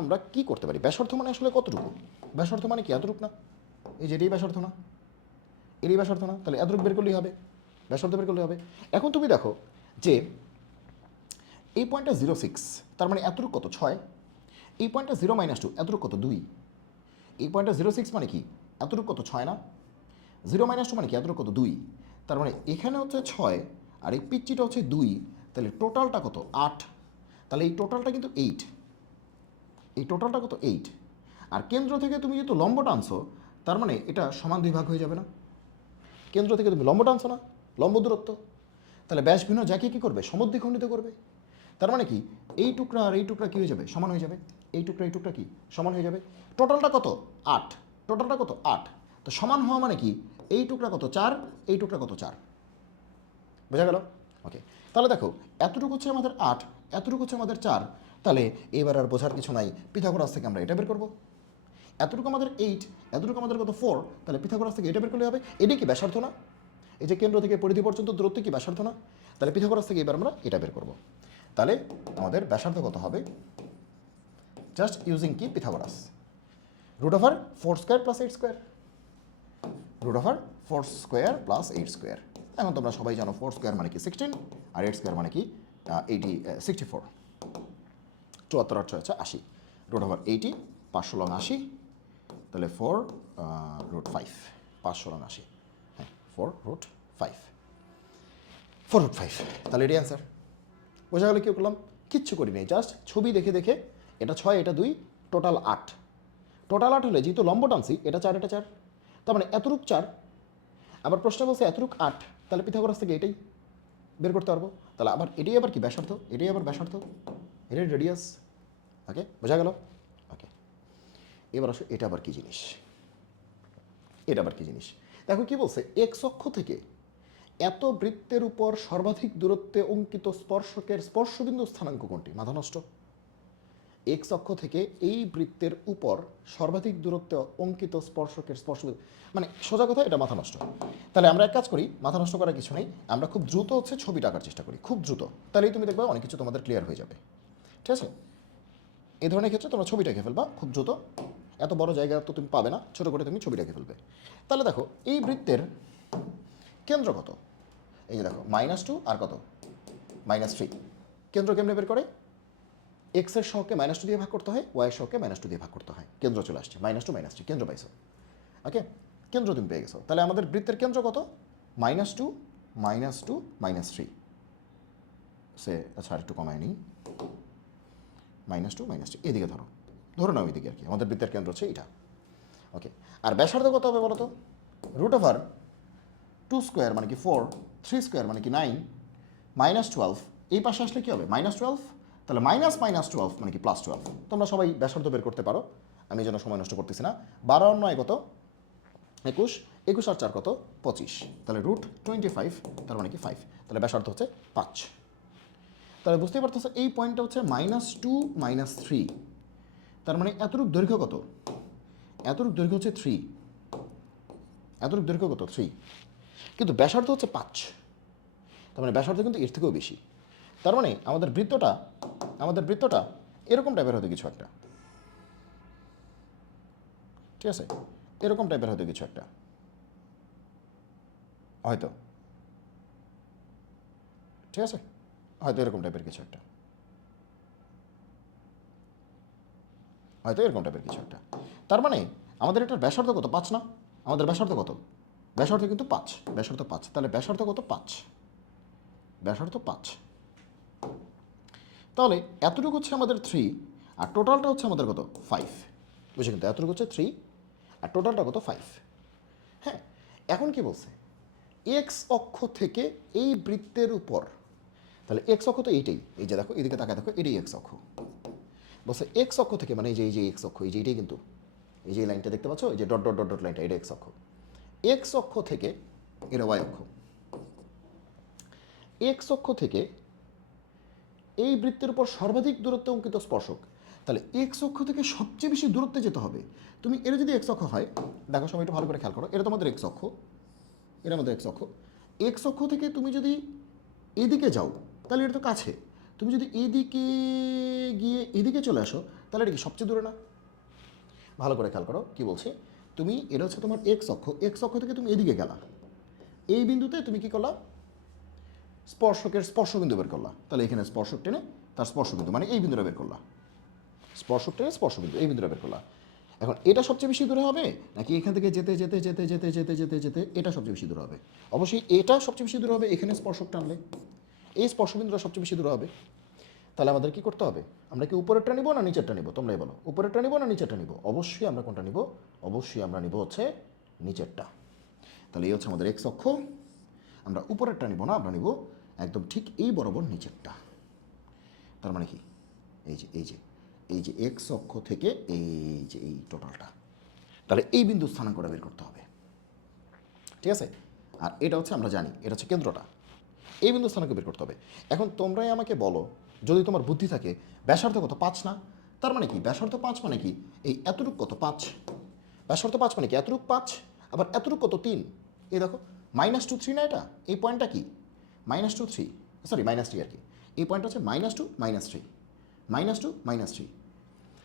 আমরা কি করতে পারি, ব্যাসার্ধ মানে আসলে কতটুকু, ব্যাসার্ধ মানে কি এতটুকু না, এই যে এটাই ব্যাসার্ধ না, এরই ব্যাসার্ধ না, তাহলে এতটুকু বের করলেই হবে, ব্যাসার্ধ বের করলেই হবে। এখন তুমি দেখো যে এই পয়েন্টটা 0.6, তার মানে এতটুকু কত 6, এই পয়েন্টটা 0-2 এতটুকু কত 2, এই পয়েন্টটা 0.6 মানে কি এতটুকু কত 6 না, 0-2 মানে কি এতটুকু কত 2, তার মানে এখানে হচ্ছে 6 আর এই পিচ্চিটা হচ্ছে 2, তাহলে টোটালটা কত 8, তাহলে এই টোটালটা কিন্তু 8, এই টোটালটা কত 8, আর কেন্দ্র থেকে তুমি যেহেতু লম্ব টানছো তার মানে এটা সমান 2 ভাগ হয়ে যাবে না, কেন্দ্র থেকে তুমি লম্ব টানছো না, লম্ব দূরত্ব, তাহলে ব্যাস ভিন্ন যাকে কী করবে সমদ্বিখণ্ডিত করবে, তার মানে কি এই টুকরা আর এই টুকরা কী হয়ে যাবে সমান হয়ে যাবে, এই টুকরা কি সমান হয়ে যাবে, টোটালটা কত 8, টোটালটা কত 8, তো সমান হওয়া মানে কি এই টুকরা কত 4, এই টুকরা কত 4, বোঝা গেল? ওকে, তাহলে দেখো এতটুকু হচ্ছে আমাদের 8, এতটুকু হচ্ছে আমাদের 4, তাহলে এবার আর বোঝার কিছু নাই, পিথাগোরাস থেকে আমরা এটা বের করবো, এতটুকু আমাদের 8, এতটুকু আমাদের কত 4, তাহলে পিথাগোরাস থেকে এটা বের করলে হবে, এটি কি ব্যাসার্ধ না, এই যে কেন্দ্র থেকে পরিধি পর্যন্ত দূরত্ব কি ব্যাসার্ধ না, তাহলে পিথাগোরাস থেকে এবার আমরা এটা বের করবো, তাহলে আমাদের ব্যাসার্ধ কত হবে, জাস্ট ইউজিং কি পিথাগোরাস, √4² + 8², √4² + 8², এখন তোমরা সবাই জানো 4² মানে কি 16 আর 8² মানে কি 64, 74 8 6 80, √80 5 × 80, তাহলে 4√5, 5 × 80, হ্যাঁ 4√5, 4√5, তাহলে এটাই অ্যান্সার। বোঝা গেল কী করলাম, কিচ্ছু করি নেই, জাস্ট ছবি দেখে দেখে এটা 6 এটা 2 টোটাল 8, টোটাল 8 হলে যেহেতু লম্ব টানছি এটা 4 এটা 4, তার মানে এতটুক 4, আবার প্রশ্ন বলছে এতটুক 8, তাহলে পিথাগোরাস থেকে এটাই বের করতে পারবো, তাহলে আবার এটাই আবার কি ব্যাসার্ধ, এটাই আবার ব্যাসার্ধ, এটাই রেডিয়াস। ওকে, বোঝা গেল? ওকে, এবার আসো এটা আবার কী জিনিস, এটা আবার কী জিনিস, দেখো কি বলছে, এক্স অক্ষ থেকে এত বৃত্তের উপর সর্বাধিক দূরত্বে অঙ্কিত স্পর্শকের স্পর্শবিন্দু স্থানাঙ্ক কোনটি, মাথা নষ্ট, এক্স অক্ষ থেকে এই বৃত্তের উপর সর্বাধিক দূরত্বে অঙ্কিত স্পর্শকের স্পর্শ মানে সোজা কথা এটা মাথা নষ্ট। তাহলে আমরা এক কাজ করি, মাথা নষ্ট করার কিছু নেই, আমরা খুব দ্রুত হচ্ছে ছবিটা আঁকার চেষ্টা করি, খুব দ্রুত, তাহলেই তুমি দেখবে অনেক কিছু তোমাদের ক্লিয়ার হয়ে যাবে। ঠিক আছে, এই ধরনের ক্ষেত্রে তোমরা ছবিটা এঁকে ফেলবা খুব দ্রুত, এত বড় জায়গা তো তুমি পাবে না, ছোটো করে তুমি ছবিটা এঁকে ফেলবে। তাহলে দেখো এই বৃত্তের কেন্দ্র কত, এই যে দেখো -2 আর কত -3, কেন্দ্র কেমনে বের করে, এক্সের সহকে -2 দিয়ে ভাগ করতে হয়, ওয়াইয়ের সহকে -2 দিয়ে ভাগ করতে হয়, কেন্দ্র চলে আসছে -2 -3, কেন্দ্র পাইছো। ওকে, কেন্দ্র তুমি পেয়ে গেছো। তাহলে আমাদের বৃত্তের কেন্দ্র কত, -2 -2 -3 সে, আচ্ছা আর একটু কমায় নিই, -2 -3 এদিকে ধরো নাও এদিকে আর কি, আমাদের বৃত্তের কেন্দ্র হচ্ছে এটা। ওকে, আর ব্যাসার্ধ কত হবে বলো তো, √2 স্কোয়ার মানে কি 4, 3 স্কোয়ার মানে কি 9, -12 এই পাশে আসলে কি হবে -12, তাহলে -12 মানে কি +12। তোমরা সবাই ব্যাসার্ধ বের করতে পারো, আমি যেন সময় নষ্ট করতেছি না। 12 আর 9 কত 21, 21 আর 4 কত 25, তাহলে √25 তার মানে কি 5, তাহলে ব্যাসার্ধ হচ্ছে 5। তাহলে বুঝতেই পারতেছো এই পয়েন্টটা হচ্ছে -2 -3, তার মানে এতটুক দৈর্ঘ্য কত, এতটুক দৈর্ঘ্য হচ্ছে 3, এতটুক দৈর্ঘ্য কত 3, কিন্তু ব্যাসার্ধ হচ্ছে 5, তার মানে ব্যাসার্ধ কিন্তু এর থেকেও বেশি। তার মানে আমাদের বৃত্তটা এরকম টাইপের হয়তো কিছু একটা, ঠিক আছে, এরকম টাইপের হয়তো কিছু একটা, হয়তো, ঠিক আছে, হয়তো এরকম টাইপের কিছু একটা, হয়তো এরকম টাইপের কিছু একটা। তার মানে আমাদের এটার ব্যাসার্ধ কত 5 না, আমাদের ব্যাসার্ধ কত, ব্যাসার্ধ কিন্তু 5, ব্যাসার্ধ 5, তাহলে ব্যাসার্ধ কত 5, ব্যাসার্ধ 5, তাহলে এতটুকু হচ্ছে আমাদের 3 আর টোটালটা হচ্ছে আমাদের কত 5, বুঝে, কিন্তু এতটুকু হচ্ছে 3 আর টোটালটা কত 5। হ্যাঁ, এখন কি বলছে, এক্স অক্ষ থেকে এই বৃত্তের উপর, তাহলে এক্স অক্ষ তো এইটাই, এই যে দেখো এদিকে তাকায় দেখো এটাই এক্স অক্ষ, বলছে এক্স অক্ষ থেকে মানে এই যে এক্স অক্ষ, এই যে এইটাই কিন্তু, এই যে লাইনটা দেখতে পাচ্ছ, এই যে ডট ডট ডট ডট লাইনটা, এটা এক্স অক্ষ, এক্স অক্ষ থেকে এটা ওয়াই অক্ষ, এক্স অক্ষ থেকে এই বৃত্তের উপর সর্বাধিক দূরত্বে অঙ্কিত স্পর্শক, তাহলে এক্স অক্ষ থেকে সবচেয়ে বেশি দূরত্বে যেতে হবে। তুমি এটা যদি এক্স অক্ষ হয়, দেখো সবাই একটু ভালো করে খেয়াল করো, এটা তোমাদের এক্স অক্ষ, এটা আমাদের এক্স অক্ষ, এক্স অক্ষ থেকে তুমি যদি এদিকে যাও তাহলে এটা তো কাছে, তুমি যদি এদিকে গিয়ে এদিকে চলে আসো তাহলে এটা কি সবচেয়ে দূরে না। ভালো করে খেয়াল করো কি বলছি, তুমি এটা হচ্ছে তোমার এক্স অক্ষ, এক্স অক্ষ থেকে তুমি এদিকে গেলা, এই বিন্দুতে তুমি কি করলা, স্পর্শকের স্পর্শবিন্দু বের করলা, তাহলে এখানে স্পর্শক টেনে তার স্পর্শবিন্দু মানে এই বিন্দুটা বের করলা, স্পর্শক টেনে স্পর্শবিন্দু এই বিন্দুটা বের করলা। এখন এটা সবচেয়ে বেশি দূরে হবে নাকি এখান থেকে যেতে যেতে যেতে যেতে যেতে যেতে যেতে এটা সবচেয়ে বেশি দূরে হবে, অবশ্যই এটা সবচেয়ে বেশি দূরে হবে, এখানে স্পর্শক টানলে এই স্পর্শবিন্দুটা সবচেয়ে বেশি দূরে হবে। তাহলে আমাদের কি করতে হবে, আমরা কি উপরেরটা নিব না নিচেরটা নিব, তোমরাই বলো, উপরেরটা নিব না নিচেরটা নিব, অবশ্যই আমরা কোনটা নিব, অবশ্যই আমরা নিব হচ্ছে নিচেরটা। তাহলে এই হচ্ছে আমাদের এক্স অক্ষ, আমরা উপরেরটা নিব না, আমরা নিব একদম ঠিক এই বরাবর নিচেরটা। তার মানে কি, এই যে এই যে এই যে এক্স অক্ষ থেকে এই যে এই টোটালটা, তাহলে এই বিন্দু স্থানাঙ্কটা বের করতে হবে, ঠিক আছে। আর এটা হচ্ছে আমরা জানি এটা হচ্ছে কেন্দ্রটা, এই বিন্দু স্থানাঙ্ক বের করতে হবে। এখন তোমরাই আমাকে বলো, যদি তোমার বুদ্ধি থাকে, ব্যাসার্ধ কত 5 না, তার মানে কি ব্যাসার্ধ 5 মানে কি এই এতটুক কত 5, ব্যাসার্ধ 5 মানে কি এতটুক 5, আবার এতটুক কত 3, এই দেখো -2 3 না, এটা এই পয়েন্টটা কি -2 3, সরি -3 আর কি, এই পয়েন্ট হচ্ছে -2 -3, -2 -3,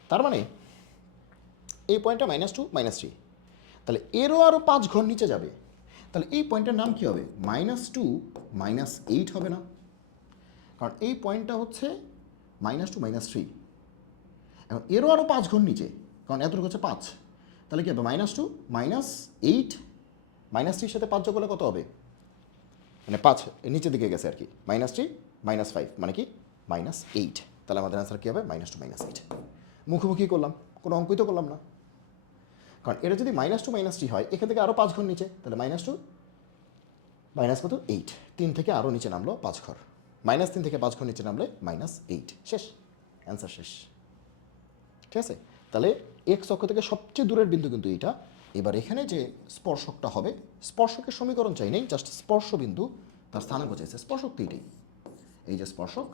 তার মানে এই পয়েন্টটা -2 -3, তাহলে এরও আরও 5 ঘর নিচে যাবে, তাহলে এই পয়েন্টের নাম কি হবে, -2 -8 হবে না, কারণ এই পয়েন্টটা হচ্ছে -2 -3, এখন এরও আরও 5 ঘর নিচে, কারণ এতটুকু হচ্ছে 5, তাহলে কি হবে -2 -8, -3 সাথে 5 যোগ করলে কত হবে, মানে 5 নিচের দিকে গেছে আর কি, -3 -5 মানে কি -8, তাহলে আমাদের অ্যান্সার কী হবে -2 -8। মুখোমুখি করলাম, কোনো অঙ্কই তো করলাম না, কারণ এটা যদি -2 -3 হয় এখান থেকে আরও 5 ঘর নিচে, তাহলে -2 মাইনাস কত 8, 3 থেকে আরও নিচে নামলো 5 ঘর, -3 থেকে 5 ঘর নিচে নামলে -8, শেষ, অ্যান্সার শেষ, ঠিক আছে। তাহলে এক্স অক্ষ থেকে সবচেয়ে দূরের বিন্দু কিন্তু এইটা। এবার এখানে যে স্পর্শকটা হবে, স্পর্শকের সমীকরণ চাই নেই, জাস্ট স্পর্শ বিন্দু, তার স্থানাঙ্ক চাইছে, স্পর্শক তো এইটাই, এই যে স্পর্শক,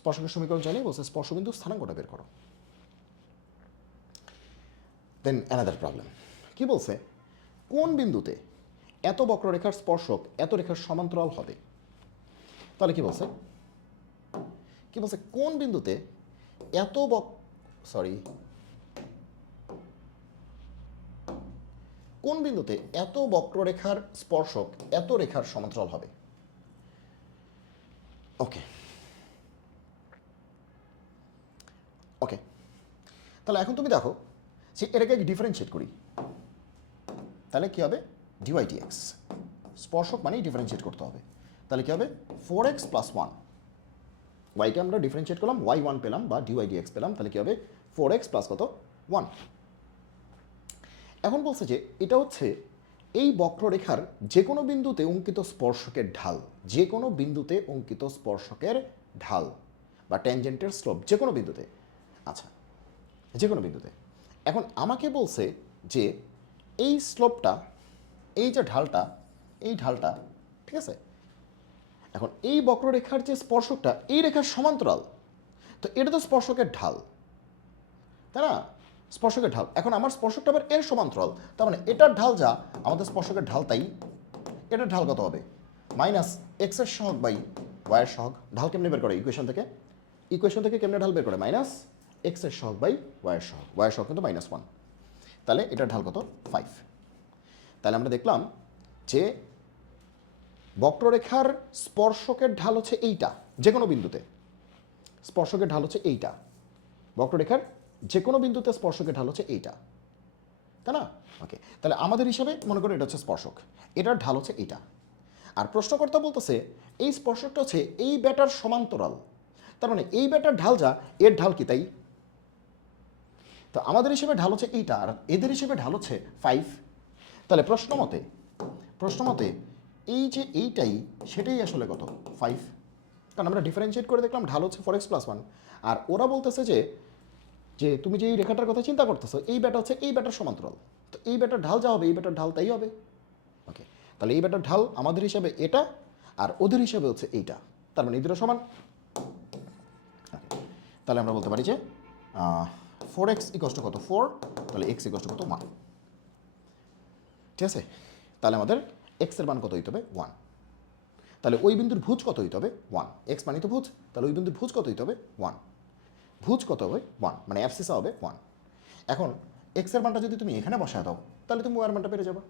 স্পর্শকের সমীকরণ চাইলেই বলছে স্পর্শবিন্দু স্থানাঙ্কটা বের করো। দেন অ্যানাদার প্রবলেম কি বলছে, কোন বিন্দুতে এত বক্ররেখার স্পর্শক এত রেখার সমান্তরাল হবে। তাহলে কি বলছে, কি বলছে কোন বিন্দুতে এত কোন বিন্দুতে এত বক্ররেখার স্পর্শক এত রেখার সমান্তরাল হবে। ওকে ওকে তাহলে এখন তুমি দেখো যে এটাকে ডিফারেন্সিয়েট করি, তাহলে কি হবে ডিওয়াই ডিএক্স, স্পর্শক মানেই ডিফারেন্সিয়েট করতে হবে। তাহলে কি হবে 4x + 1, ওয়াইকে আমরা ডিফারেন্সিয়েট করলাম y1 পেলাম বা ডিওয়াই ডিএক্স পেলাম, তাহলে কি হবে 4x + কত 1। এখন বলছে যে এটা হচ্ছে এই বক্ররেখার যে কোনো বিন্দুতে অঙ্কিত স্পর্শকের ঢাল, যে কোনো বিন্দুতে অঙ্কিত স্পর্শকের ঢাল বা ট্যানজেন্টের স্লোপ যে কোনো বিন্দুতে। আচ্ছা, যে কোনো বিন্দুতে। এখন আমাকে বলছে যে এই স্লোপটা, এই যে ঢালটা, এই ঢালটা, ঠিক আছে, এখন এই বক্ররেখার যে স্পর্শকটা এই রেখার সমান্তরাল, তো এটা তো স্পর্শকের ঢাল, তাই না, স্পর্শকের ঢাল। এখন আমার স্পর্শকটা আবার এর সমান্তরাল, তার মানে এটার ঢাল যা আমাদের স্পর্শকের ঢাল তাই, এটার ঢাল কত হবে -x এর সহগ বাই y এর সহগ। ঢাল কেমনে বের করে ইকুয়েশন থেকে, কেমনে ঢাল বের করে -x এর সহগ বাই y এর সহগ, y এর সহগ কিন্তু -1, তাহলে এটার ঢাল কত 5। তাহলে আমরা দেখলাম যে বক্ররেখার স্পর্শকের ঢাল হচ্ছে এইটা, যে কোনো বিন্দুতে স্পর্শকের ঢাল হচ্ছে এইটা, বক্ররেখার যে কোনো বিন্দুতে স্পর্শকের ঢাল হচ্ছে এইটা, তাই না। ওকে, তাহলে আমাদের হিসাবে মনে করো এটা হচ্ছে স্পর্শক, এটার ঢাল হচ্ছে এইটা। আর প্রশ্নকর্তা বলতেছে এই স্পর্শকটা হচ্ছে এই ব্যাটার সমান্তরাল, তার মানে এই ব্যাটার ঢাল যা এর ঢাল কি তাই। তো আমাদের হিসেবে ঢাল হচ্ছে এইটা আর এদের হিসেবে ঢাল হচ্ছে 5। তাহলে প্রশ্ন মতে এই যে এইটাই সেটাই আসলে কত 5, কারণ আমরা ডিফারেন্সিয়েট করে দেখলাম ঢাল হচ্ছে 4x + 1, আর ওরা বলতেছে যে যে তুমি যে এই রেখাটার কথা চিন্তা করতেছো এই ব্যাটা হচ্ছে এই ব্যাটার সমান্তরাল, তো এই ব্যাটার ঢাল যা হবে এই ব্যাটার ঢাল তাই হবে। ওকে, তাহলে এই ব্যাটার ঢাল আমাদের হিসাবে এটা আর ওদের হিসাবে হচ্ছে এইটা, তার মানে এই দুটো সমান। তাহলে আমরা বলতে পারি যে 4x = কত 4, তাহলে x = কত 1, ঠিক আছে। তাহলে আমাদের x এর মান কত হইতে হবে 1, তাহলে ওই বিন্দুর ভুজ কত হইতে হবে 1, x মানে তো ভুজ, তাহলে ওই বিন্দুর ভুজ কত হইতে হবে 1, ভুজ কত হবে 1, মানে অ্যাবসিসা হবে 1। এখন x এর মানটা যদি তুমি এখানে বসায় দাও তাহলে তুমি y এর মানটা পেয়ে যাবে।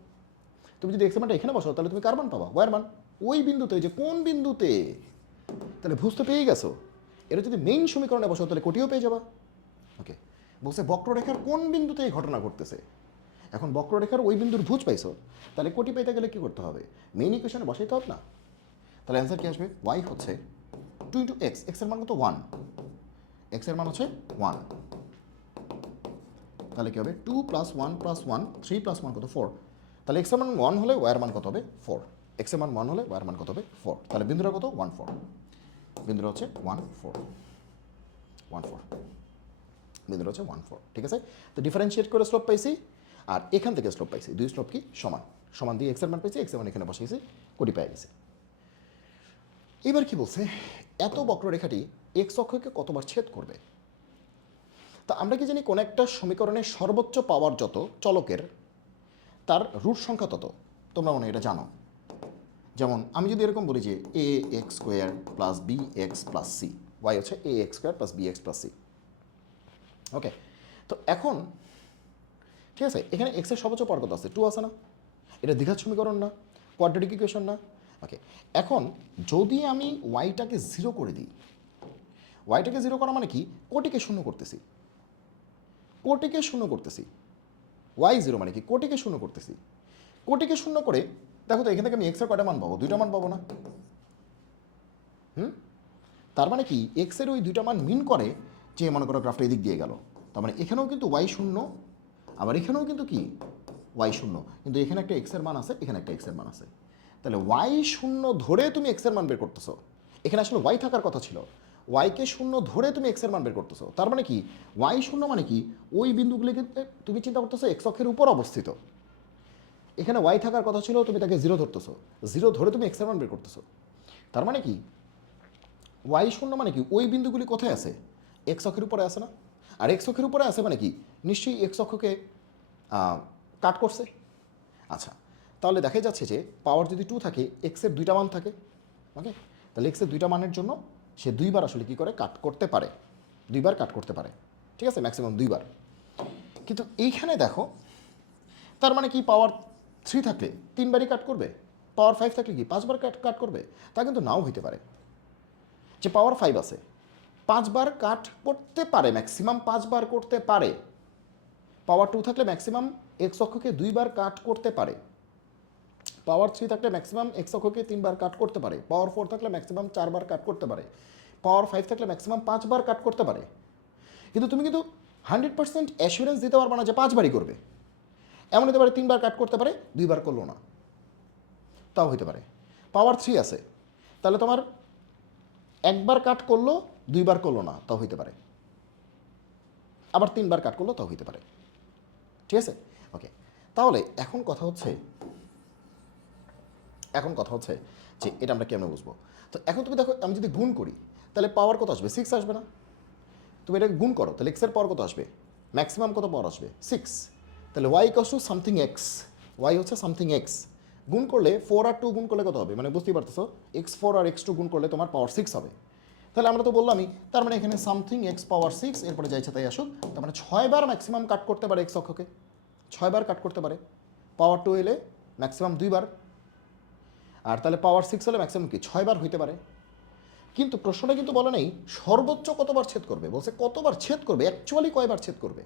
তুমি যদি x এর মানটা এখানে বসাও তাহলে তুমি কার মান পাবা y এর মান, ওই বিন্দুতে, যে কোন বিন্দুতে, তাহলে ভুজ তো পেয়ে গেছো। এটা যদি মেইন সমীকরণে বসাও তাহলে কোটিও পেয়ে যাবা। ওকে, বলছে বক্ররেখার কোন বিন্দুতে এই ঘটনা ঘটতেছে। এখন বক্ররেখার ওই বিন্দুর ভুজ পাইছো, তাহলে কোটি পেতে গেলে কি করতে হবে, মেইন ইকুয়েশনে বসাইতে হবে না। তাহলে অ্যান্সার কি আসবে, y হচ্ছে 2 × x, x এর মান কত 1, x এর মান হচ্ছে 1, তাহলে কি হবে 2 + 1 + 1 3 + 1 কত 4, তাহলে x এর মান 1 হলে y এর মান কত হবে 4, x এর মান 1 হলে y এর মান কত হবে 4, তাহলে বিন্দুটা কত 1 4, বিন্দুটা হচ্ছে 1 4, 1 4, বিন্দুটা হচ্ছে 1 4, ঠিক আছে। তো ডিফারেন্সিয়েট করে স্লোপ পাইছি আর এখান থেকে স্লোপ পাইছি, দুই স্লোপ কি সমান, সমান দিয়ে x এর মান পাইছি, x এর মান এখানে বসিয়েছি, কোটি পেয়ে গেছে। এবার কি বলছে, এত বক্ররেখাটি x অক্ষকে কতবার ছেদ করবে। তা আমরা কি জানি কোন একটা সমীকরণের সর্বোচ্চ পাওয়ার যত চলকের তার রুট সংখ্যা তত, তোমরা মনে হয় এটা জানো। যেমন আমি যদি এরকম বলি যে ax² + bx + c, y হচ্ছে ax² + bx + c। ওকে, তো এখন ঠিক আছে, এখানে x এর সর্বোচ্চ পাওয়ার কত আছে 2 আছে না, এটা দ্বিঘাত সমীকরণ না, কোয়াড্রেটিক ইকুয়েশন না। ওকে, এখন যদি আমি ওয়াইটাকে 0 করে দিই, ওয়াইটাকে 0 করা মানে কি, কোটিকে শূন্য করতেছি, কোটিকে শূন্য করতেছি, y0 মানে কি কোটিকে শূন্য করতেছি, কোটিকে শূন্য করে দেখো তো এখান থেকে আমি x এর কয়টা মান পাবো, দুইটা মান পাবো না। তার মানে কি x এর ওই দুইটা মান মিন করে যে মনে করো গ্রাফটা এদিক দিয়ে গেল, তার মানে এখানেও কিন্তু y0, আবার এখানেও কিন্তু কি y0, কিন্তু এখানে একটা x এর মান আছে, এখানে একটা x এর মান আছে, তাহলে y0 ধরে তুমি x এর মান বের করতেছো, এখানে আসলে y থাকার কথা ছিল, ওয়াইকে শূন্য ধরে তুমি x এর মান বের করতেছো, তার মানে কি y0 মানে কি ওই বিন্দুগুলিকে তুমি চিন্তা করতেছো x অক্ষের উপর অবস্থিত, এখানে y থাকার কথা ছিল তুমি তাকে 0 ধরতেছো, 0 ধরে তুমি x এর মান বের করতেছো, তার মানে কি y0 মানে কি ওই বিন্দুগুলি কোথায় আছে, x অক্ষের উপরে আছে না, আর x অক্ষের উপরে আছে মানে কি নিশ্চয়ই x অক্ষকে কাট করছে। আচ্ছা, তাহলে দেখা যাচ্ছে যে পাওয়ার যদি 2 থাকে, এক্সের দুইটা মান থাকে, ওকে, তাহলে এক্সের দুইটা মানের জন্য সে দুইবার আসলে কী করে কাট করতে পারে, দুইবার কাট করতে পারে, ঠিক আছে, ম্যাক্সিমাম দুইবার। কিন্তু এইখানে দেখো, তার মানে কি পাওয়ার 3 থাকলে 3বারই কাট করবে, পাওয়ার 5 থাকলে কি 5বার কাট করবে? তা কিন্তু নাও হইতে পারে। যে পাওয়ার 5 আছে, 5বার কাট করতে পারে, ম্যাক্সিমাম 5বার করতে পারে। পাওয়ার 2 থাকলে ম্যাক্সিমাম এক্স অক্ষকে 2বার কাট করতে পারে। পাওয়ার 3 থাকলে ম্যাক্সিমাম এক্স অক্ষকে 3বার কাট করতে পারে। পাওয়ার 4 থাকলে ম্যাক্সিমাম 4বার কাট করতে পারে। পাওয়ার 5 থাকলে ম্যাক্সিমাম 5বার কাট করতে পারে। কিন্তু তুমি কিন্তু 100% অ্যাসুরেন্স দিতে পারবে না যে 5বারই করবে। এমন হতে পারে 3বার কাট করতে পারে, 2বার করলো না, তাও হইতে পারে। পাওয়ার 3 আছে, তাহলে তোমার একবার কাট করলো, 2বার করলো না, তাও হইতে পারে। আবার 3বার কাট করলো, তাও হইতে পারে, ঠিক আছে, ওকে। তাহলে এখন কথা হচ্ছে যে এটা আমরা কেমন বুঝবো? তো এখন তুমি দেখো, আমি যদি গুণ করি তাহলে পাওয়ার কত আসবে? 6 আসবে না? তুমি এটাকে গুণ করো, তাহলে এক্সের পাওয়ার কত আসবে? ম্যাক্সিমাম কত পাওয়ার আসবে? 6। তাহলে Y equals to something X, Y হচ্ছে সামথিং এক্স। গুণ করলে 4 আর 2 গুণ করলে কত হবে? মানে বুঝতেই পারতেছো, x4 আর x2 গুণ করলে তোমার পাওয়ার 6 হবে। তাহলে আমরা তো বললামই, তার মানে এখানে সামথিং এক্স পাওয়ার 6, এরপরে যা ইচ্ছা তাই আসুক, তার মানে 6বার ম্যাক্সিমাম কাট করতে পারে এক্স অক্ষকে, 6বার কাট করতে পারে। পাওয়ার 2 এলে ম্যাক্সিমাম 2বার, আর তাহলে পাওয়ার 6 হলে ম্যাক্সিমাম কি 6বার হইতে পারে। কিন্তু প্রশ্নটা কিন্তু বলে নেই সর্বোচ্চ কতবার ছেদ করবে, বলছে কতবার ছেদ করবে, অ্যাকচুয়ালি কয়বার ছেদ করবে,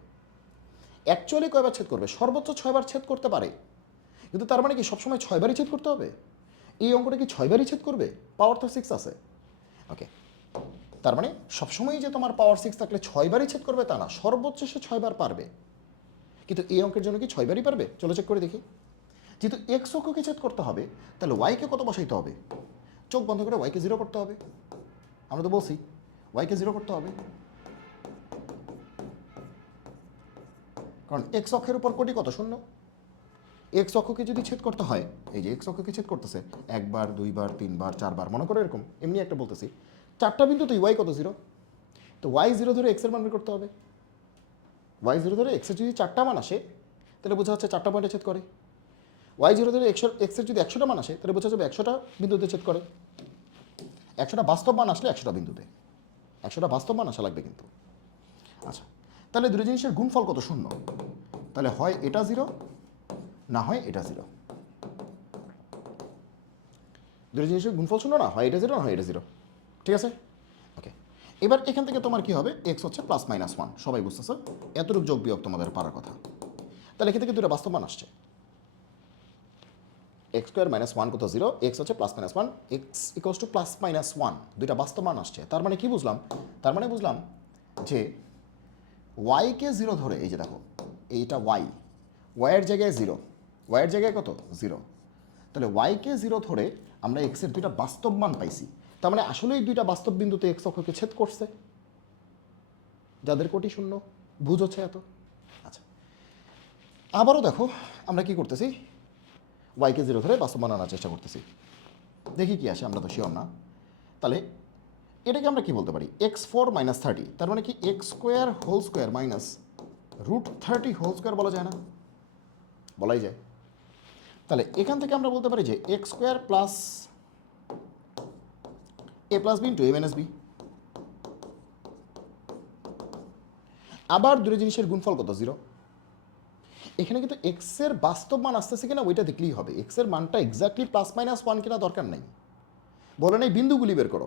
অ্যাকচুয়ালি কয়বার ছেদ করবে? সর্বোচ্চ 6বার ছেদ করতে পারে। কিন্তু তার মানে কি সবসময় 6বারই ছেদ করতে হবে? এই অঙ্কটা কি 6বারই ছেদ করবে? পাওয়ার তো 6 আছে, ওকে। তার মানে সবসময় যে তোমার পাওয়ার 6 থাকলে 6বারই ছেদ করবে তা না, সর্বোচ্চ সে 6বার পারবে। কিন্তু এই অঙ্কের জন্য কি 6বারই পারবে? চলো চেক করে দেখি। যেহেতু এক্স অক্ষকে ছেদ করতে হবে, তাহলে ওয়াইকে কত বসাইতে হবে? চোখ বন্ধ করে ওয়াইকে 0 করতে হবে। আমরা তো বলছি ওয়াইকে 0 করতে হবে, কারণ এক্স অক্ষের উপর কোটি কত? 0। এক্স অক্ষকে যদি ছেদ করতে হয়, এই যে এক্স অক্ষকে ছেদ করতেছে 1বার 2বার 3বার 4বার, মনে করো এরকম, এমনি একটা বলতেছি, 4টা বিন্দুতেই ওয়াই কত? 0। তো ওয়াই 0 ধরে এক্সের মান বের করতে হবে। ওয়াই 0 ধরে এক্সের যদি 4টা মান আসে, তাহলে বোঝা যাচ্ছে 4টা পয়েন্টে ছেদ করে। ওয়াই 0 ধরে এক্সের যদি 100টা মান আসে, তাহলে বোঝা যাবে 100টা বিন্দুতে ছেদ করে। 100টা বাস্তব মান আসলে 100টা বিন্দুতে, 100টা বাস্তব মান আসা লাগবে কিন্তু। আচ্ছা, তাহলে দুটো জিনিসের গুণফল কত? 0। তাহলে হয় এটা 0, না হয় এটা 0। দুটো জিনিসের গুণফল 0 না হয় এটা 0, না হয় এটা 0, ঠিক আছে, ওকে। এবার এখান থেকে তোমার কি হবে? এক্স হচ্ছে +-1, সবাই বুঝতেছো, এতটুকু যোগ বিয়োগ তোমাদের পারার কথা। তাহলে এখান থেকে দুটো বাস্তব মান আসছে, x² - 1 কত? 0, এক্স হচ্ছে +-1, এক্স ইকুয়ালস টু +-1, দুইটা বাস্তব মান আসছে। তার মানে কি বুঝলাম? তার মানে বুঝলাম যে ওয়াইকে 0 ধরে, এই যে দেখো এইটা ওয়াই, ওয়াইয়ের জায়গায় 0, ওয়াইয়ের জায়গায় কত? 0। তাহলে ওয়াইকে 0 ধরে আমরা এক্সের দুইটা বাস্তব মান পাইছি। তার মানে আসলে এই দুইটা বাস্তব বিন্দুতে এক্স অক্ষকে ছেদ করছে, যাদের কোটি 0। বুঝ হচ্ছে এত? আচ্ছা, আবারও দেখো আমরা কি করতেছি, ওয়াইকে 0 ধরে বাস্তব মান আনার চেষ্টা করতেছি, দেখি কি আসে, আমরা তো শিওর না। তাহলে এটাকে আমরা কি বলতে পারি? x4 - 30, তার মানে কি x² মাইনাস √30 বলা যায় না? বলাই যায়। তাহলে এখান থেকে আমরা বলতে পারি যে x² plus a plus B into a minus B. আবার দুটো জিনিসের গুণফল কত? 0। এখানে কিন্তু এক্সের বাস্তব মান আসতেছে কিনা ওইটা দেখলেই হবে, এক্সের মানটা এক্স্যাক্টলি +-1 কিনা দরকার নাই, বলে নেই বিন্দুগুলি বের করো,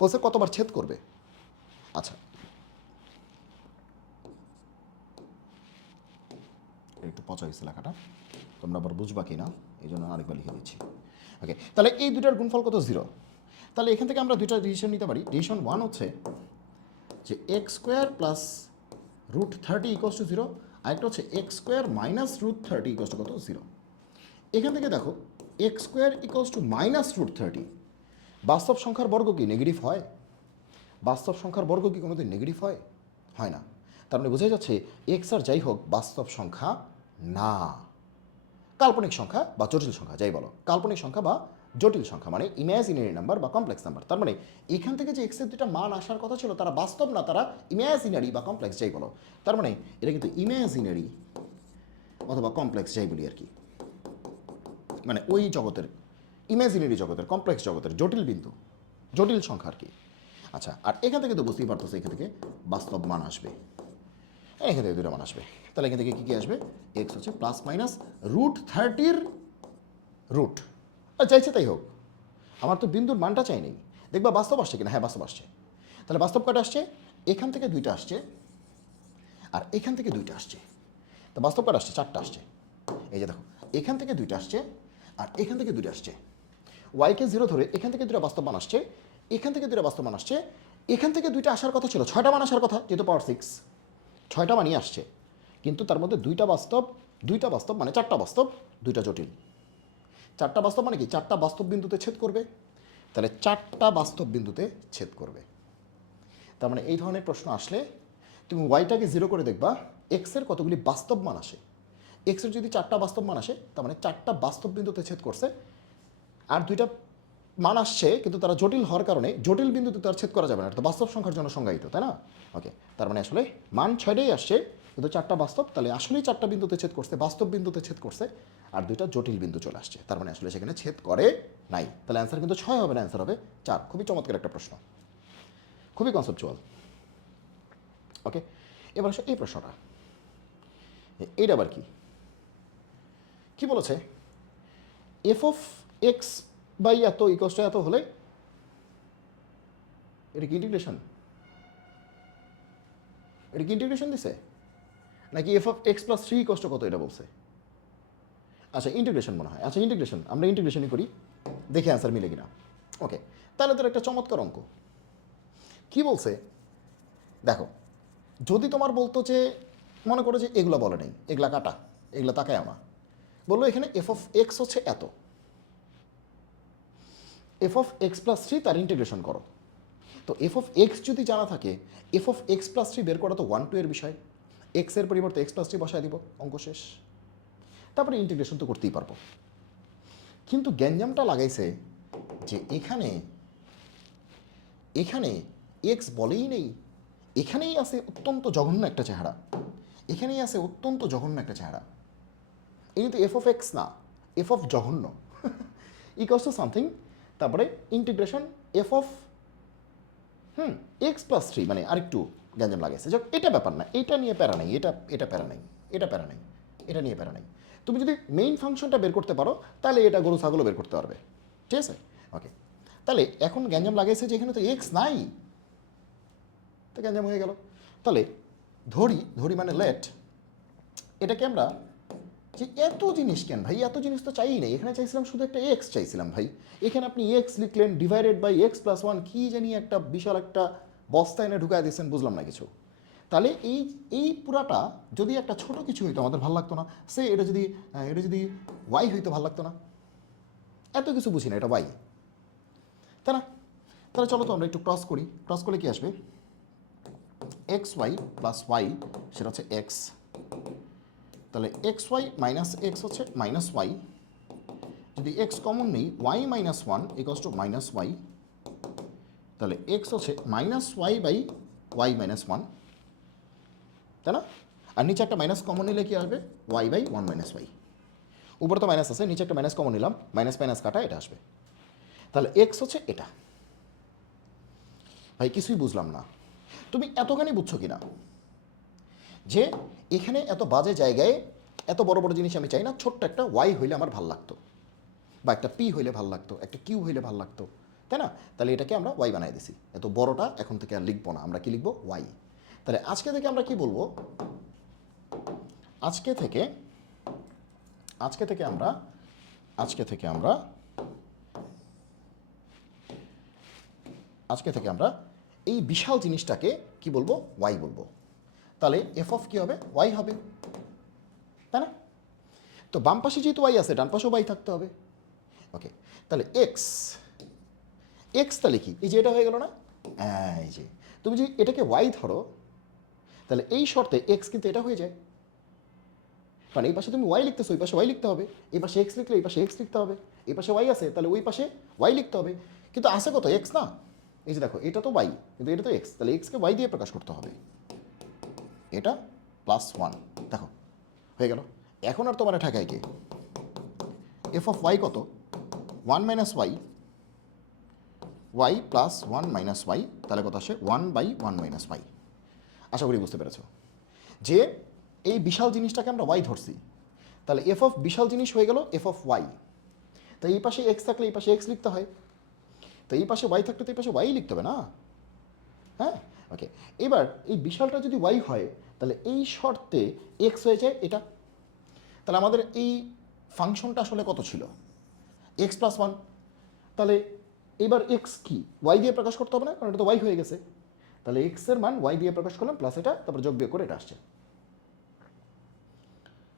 বলছে কতবার ছেদ করবে। আচ্ছা, একটু পচা হয়েছে লেখাটা, তোমরা আবার বুঝবা কি না এই জন্য আরেকবার লিখে দিচ্ছি, ওকে। তাহলে এই দুটার গুণফল কত? 0। তাহলে এখান থেকে আমরা দুইটা ডিসিশন নিতে পারি। ডিসিশন 1 হচ্ছে যে x² প্লাস √30 ইকুয়ালস টু 0, আরেকটা হচ্ছে x² মাইনাস √30 ইকুয়ালস টু কত? 0। এখান থেকে দেখো x² ইকুয়ালস টু মাইনাস √30, বাস্তব সংখ্যার বর্গ কি নেগেটিভ হয়? বাস্তব সংখ্যার বর্গ কি কোনোদিন নেগেটিভ হয়? হয় না। তার মানে বোঝাই যাচ্ছে এক্স আর যাই হোক বাস্তব সংখ্যা না, কাল্পনিক সংখ্যা বা জটিল সংখ্যা যাই বলো, কাল্পনিক সংখ্যা বা জটিল সংখ্যা মানে ইমাজিনারি নাম্বার বা কমপ্লেক্স নাম্বার। তার মানে এখান থেকে যে এক্সের দুটা মান আসার কথা ছিল তারা বাস্তব না, তারা ইমাজিনারি বা কমপ্লেক্স যাই বলো। তার মানে এটা কিন্তু ইমাজিনারি অথবা কমপ্লেক্স যাই বলি আর কি, মানে ওই জগতের ইমাজিনারি জগতের কমপ্লেক্স জগতের জটিল বিন্দু, জটিল সংখ্যা আর কি। আচ্ছা, আর এখান থেকে তো বুঝতেই পারতেছে এখান থেকে বাস্তব মান আসবে, এখান থেকে দুটো মান আসবে। তাহলে এখান থেকে কী কী আসবে? এক্স হচ্ছে প্লাস মাইনাস √30 রুট, আর চাইছে তাই হোক, আমার তো বিন্দুর মানটা চাই নেই। দেখবা বাস্তব আসছে কিনা, হ্যাঁ বাস্তব আসছে। তাহলে বাস্তব কয়টা আসছে? এখান থেকে দুইটা আসছে আর এখান থেকে দুইটা আসছে। তো বাস্তব কয়টা আসছে? 4টা আসছে। এই যে দেখো, এখান থেকে দুইটা আসছে আর এখান থেকে দুইটা আসছে। ওয়াইকে 0 ধরে এখান থেকে দুটো বাস্তব মান আসছে, এখান থেকে দুটো বাস্তব মান আসছে, এখান থেকে দুইটা আসার কথা ছিল, 6টা মান আসার কথা, যেহেতু পাওয়ার 6 6টা মানই আসছে, কিন্তু তার মধ্যে দুইটা বাস্তব মানে 4টা বাস্তব, দুইটা জটিল। 4টা বাস্তব মানে কি? 4টা বাস্তব বিন্দুতে ছেদ করবে, তাহলে 4টা বাস্তব বিন্দুতে ছেদ করবে। তার মানে এই ধরনের প্রশ্ন আসলে তুমি ওয়াইটাকে 0 করে দেখবা এক্সের কতগুলি বাস্তব মান আসে। এক্সের যদি 4টা বাস্তব মান আসে, তার মানে 4টা বাস্তব বিন্দুতে ছেদ করছে, আর দুইটা মান আসছে কিন্তু তারা জটিল হওয়ার কারণে জটিল বিন্দুতে তার ছেদ করা যাবে না, এটা তো বাস্তব সংখ্যার জন্য সংজ্ঞায়িত, তাই না? ওকে, তার মানে আসলে মান 6টাই আসছে কিন্তু 4টা বাস্তব, তাহলে আসলেই 4টা বিন্দুতে ছেদ করছে, বাস্তব বিন্দুতে ছেদ করছে, আর দুইটা জটিল বিন্দু চলে আসছে, তার মানে আসলে সেখানে ছেদ করে নাই। তাহলে অ্যান্সার কিন্তু 6 হবে না, অ্যান্সার হবে 4। খুবই চমৎকার একটা প্রশ্ন, খুবই কনসেপচুয়াল। ওকে, এবার আসো এই প্রশ্নটা, এইটা আবার কি কি বলেছে? এফ অফ এক্স বাই এত ইকস টু এত হলে, এটা কি ইন্টিগ্রেশন? এটা কি ইন্টিগ্রেশন দিছে নাকি F of X plus 3 equals to কত এটা বলছে? আচ্ছা ইন্টিগ্রেশন মনে হয়। আচ্ছা ইন্টিগ্রেশন, আমরা ইন্টিগ্রেশনই করি, দেখি অ্যান্সার মিলে কিনা। ওকে, তাহলে তোর একটা চমৎকার অঙ্ক কি বলছে দেখো। যদি তোমার বলতো যে, মনে করো যে এগুলো বলে নেই, এগুলা কাটা, এগুলো তাকায় আমা, বললো এখানে এফ অফ এক্স হচ্ছে এত, এফ অফ এক্স প্লাস 3 তার ইন্টিগ্রেশন করো। তো এফ অফ এক্স যদি জানা থাকে, এফ অফ এক্স প্লাস 3 বের করা তো 1 2 এর বিষয়, এক্সের পরিবর্তে এক্স প্লাস 3 বসায় দিব, অঙ্ক শেষ। তারপরে ইন্টিগ্রেশন তো করতেই পারবো। কিন্তু গ্যাঞ্জামটা লাগাইছে যে এখানে এখানে এক্স বলেই নেই, এখানেই আছে অত্যন্ত জঘন্য একটা চেহারা, এখানেই আছে অত্যন্ত জঘন্য একটা চেহারা। এই কিন্তু এফ অফ এক্স না, এফ অফ জঘন্য ইকুয়ালস টু সামথিং, তারপরে integration F of X plus 3, মানে আরেকটু গ্যাঞ্জাম লাগাইছে। যাক, এটা ব্যাপার না, এটা নিয়ে প্যারা নাই, এটা প্যারা নাই, এটা প্যারা নাই, এটা নিয়ে প্যারা নাই। তুমি যদি মেইন ফাংশনটা বের করতে পারো তাহলে এটা গরু ছাগলও বের করতে পারবে, ঠিক আছে? ওকে, তাহলে এখন গ্যাঞ্জাম লাগাইছে যে এখানে তো এক্স নাই, তো গ্যাঞ্জাম হয়ে গেল। তাহলে ধরি মানে লেট, এটাকে আমরা যে এত জিনিস কেন ভাই, এত জিনিস তো চাই নেই, এখানে চাইছিলাম শুধু একটা এক্স চাইছিলাম ভাই, এখানে আপনি এক্স লিখলেন ডিভাইডেড বাই এক্স প্লাস 1, কী জানি একটা বিশাল একটা বস্তা এনে ঢুকায় দিয়েছেন, বুঝলাম না কিছু। তাহলে এই পুরাটা যদি একটা ছোট কিছু হইতো আমাদের ভালো লাগতো না, সে এটা যদি ওয়াই হইতো ভালো লাগতো না, এত কিছু বুঝি না, এটা ওয়াই, তাই না? তাহলে চলো তো আমরা একটু ক্রস করি, ক্রস করলে কি আসবে? এক্স ওয়াই প্লাস ওয়াই, সেটা হচ্ছে এক্স, তাহলে এক্স ওয়াই মাইনাস এক্স হচ্ছে মাইনাস ওয়াই, যদি এক্স কমন নেই Y minus 1 equals to minus Y, তাহলে এক্স হচ্ছে minus Y by Y minus 1, তাই না? আর নিচে একটা মাইনাস কমন নিলে কি আসবে? Y by 1 minus Y. উপরে তো মাইনাস আছে, নিচে একটা মাইনাস কমন নিলাম, মাইনাস মাইনাস কাটা, এটা আসবে। তাহলে এক্স হচ্ছে এটা। ভাই কিছুই বুঝলাম না, তুমি এতখানি বুঝছো কিনা যে এখানে এত বাজে জায়গায় এত বড় বড় জিনিস আমি চাই না, ছোট্ট একটা ওয়াই হইলে আমার ভাল লাগতো, বা একটা পি হইলে ভাল লাগতো, একটা কিউ হইলে ভাল লাগতো, তাই না? তাহলে এটাকে আমরা ওয়াই বানাই দিছি, এত বড়টা এখন থেকে আর লিখবো না, আমরা কি লিখবো? ওয়াই। তাহলে আজকে থেকে আমরা কি বলবো? আজকে থেকে আমরা এই বিশাল জিনিসটাকে কি বলবো? ওয়াই বলবো। তাহলে এফ অফ কী হবে? ওয়াই হবে, তাই না? তো বাম পাশে যেহেতু ওয়াই আছে, ডান পাশেও ওয়াই থাকতে হবে। ওকে, তাহলে এক্স তাহলে কি? এই যে এটা হয়ে গেল না, এই যে তুমি যদি এটাকে ওয়াই ধরো, তাহলে এই শর্তে এক্স কিন্তু এটা হয়ে যায়, কারণ এই পাশে তুমি ওয়াই লিখতেছো, ওই পাশে ওয়াই লিখতে হবে, এই পাশে এক্স লিখলে এই পাশে এক্স লিখতে হবে, এই পাশে ওয়াই আছে তাহলে ওই পাশে ওয়াই লিখতে হবে, কিন্তু আছে কত? এক্স না? এই যে দেখো, এটা তো ওয়াই কিন্তু এটা তো এক্স, তাহলে এক্সকে ওয়াই দিয়ে প্রকাশ করতে হবে, এটা +1, দেখো হয়ে গেল। এখন আর তোমার ঠেকায় কে? এফ অফ ওয়াই কত? 1 minus Y, Y plus 1 minus Y, তাহলে কত আসে 1/1 মাইনাস ওয়াই। আশা করি বুঝতে পেরেছ যে এই বিশাল জিনিসটাকে আমরা ওয়াই ধরছি, তাহলে এফ অফ বিশাল জিনিস হয়ে গেল এফ অফ ওয়াই। তো এই পাশে এক্স থাকলে এই পাশে এক্স লিখতে হয়, তো এই পাশে ওয়াই থাকলে তো এই পাশে ওয়াই লিখতে হবে না? হ্যাঁ, ওকে। এবার এই বিশালটা যদি ওয়াই হয় তাহলে এই শর্তে এক্স হয়ে যায় এটা। তাহলে আমাদের এই ফাংশনটা আসলে কত ছিল? X plus one. তাহলে এবার এক্স কি ওয়াই দিয়ে প্রকাশ করতে হবে না, কারণ এটা তো ওয়াই হয়ে গেছে। তাহলে এক্সের মান ওয়াই দিয়ে প্রকাশ করলাম প্লাস এটা, তারপর যোগ বিয়োগ করে এটা আসছে।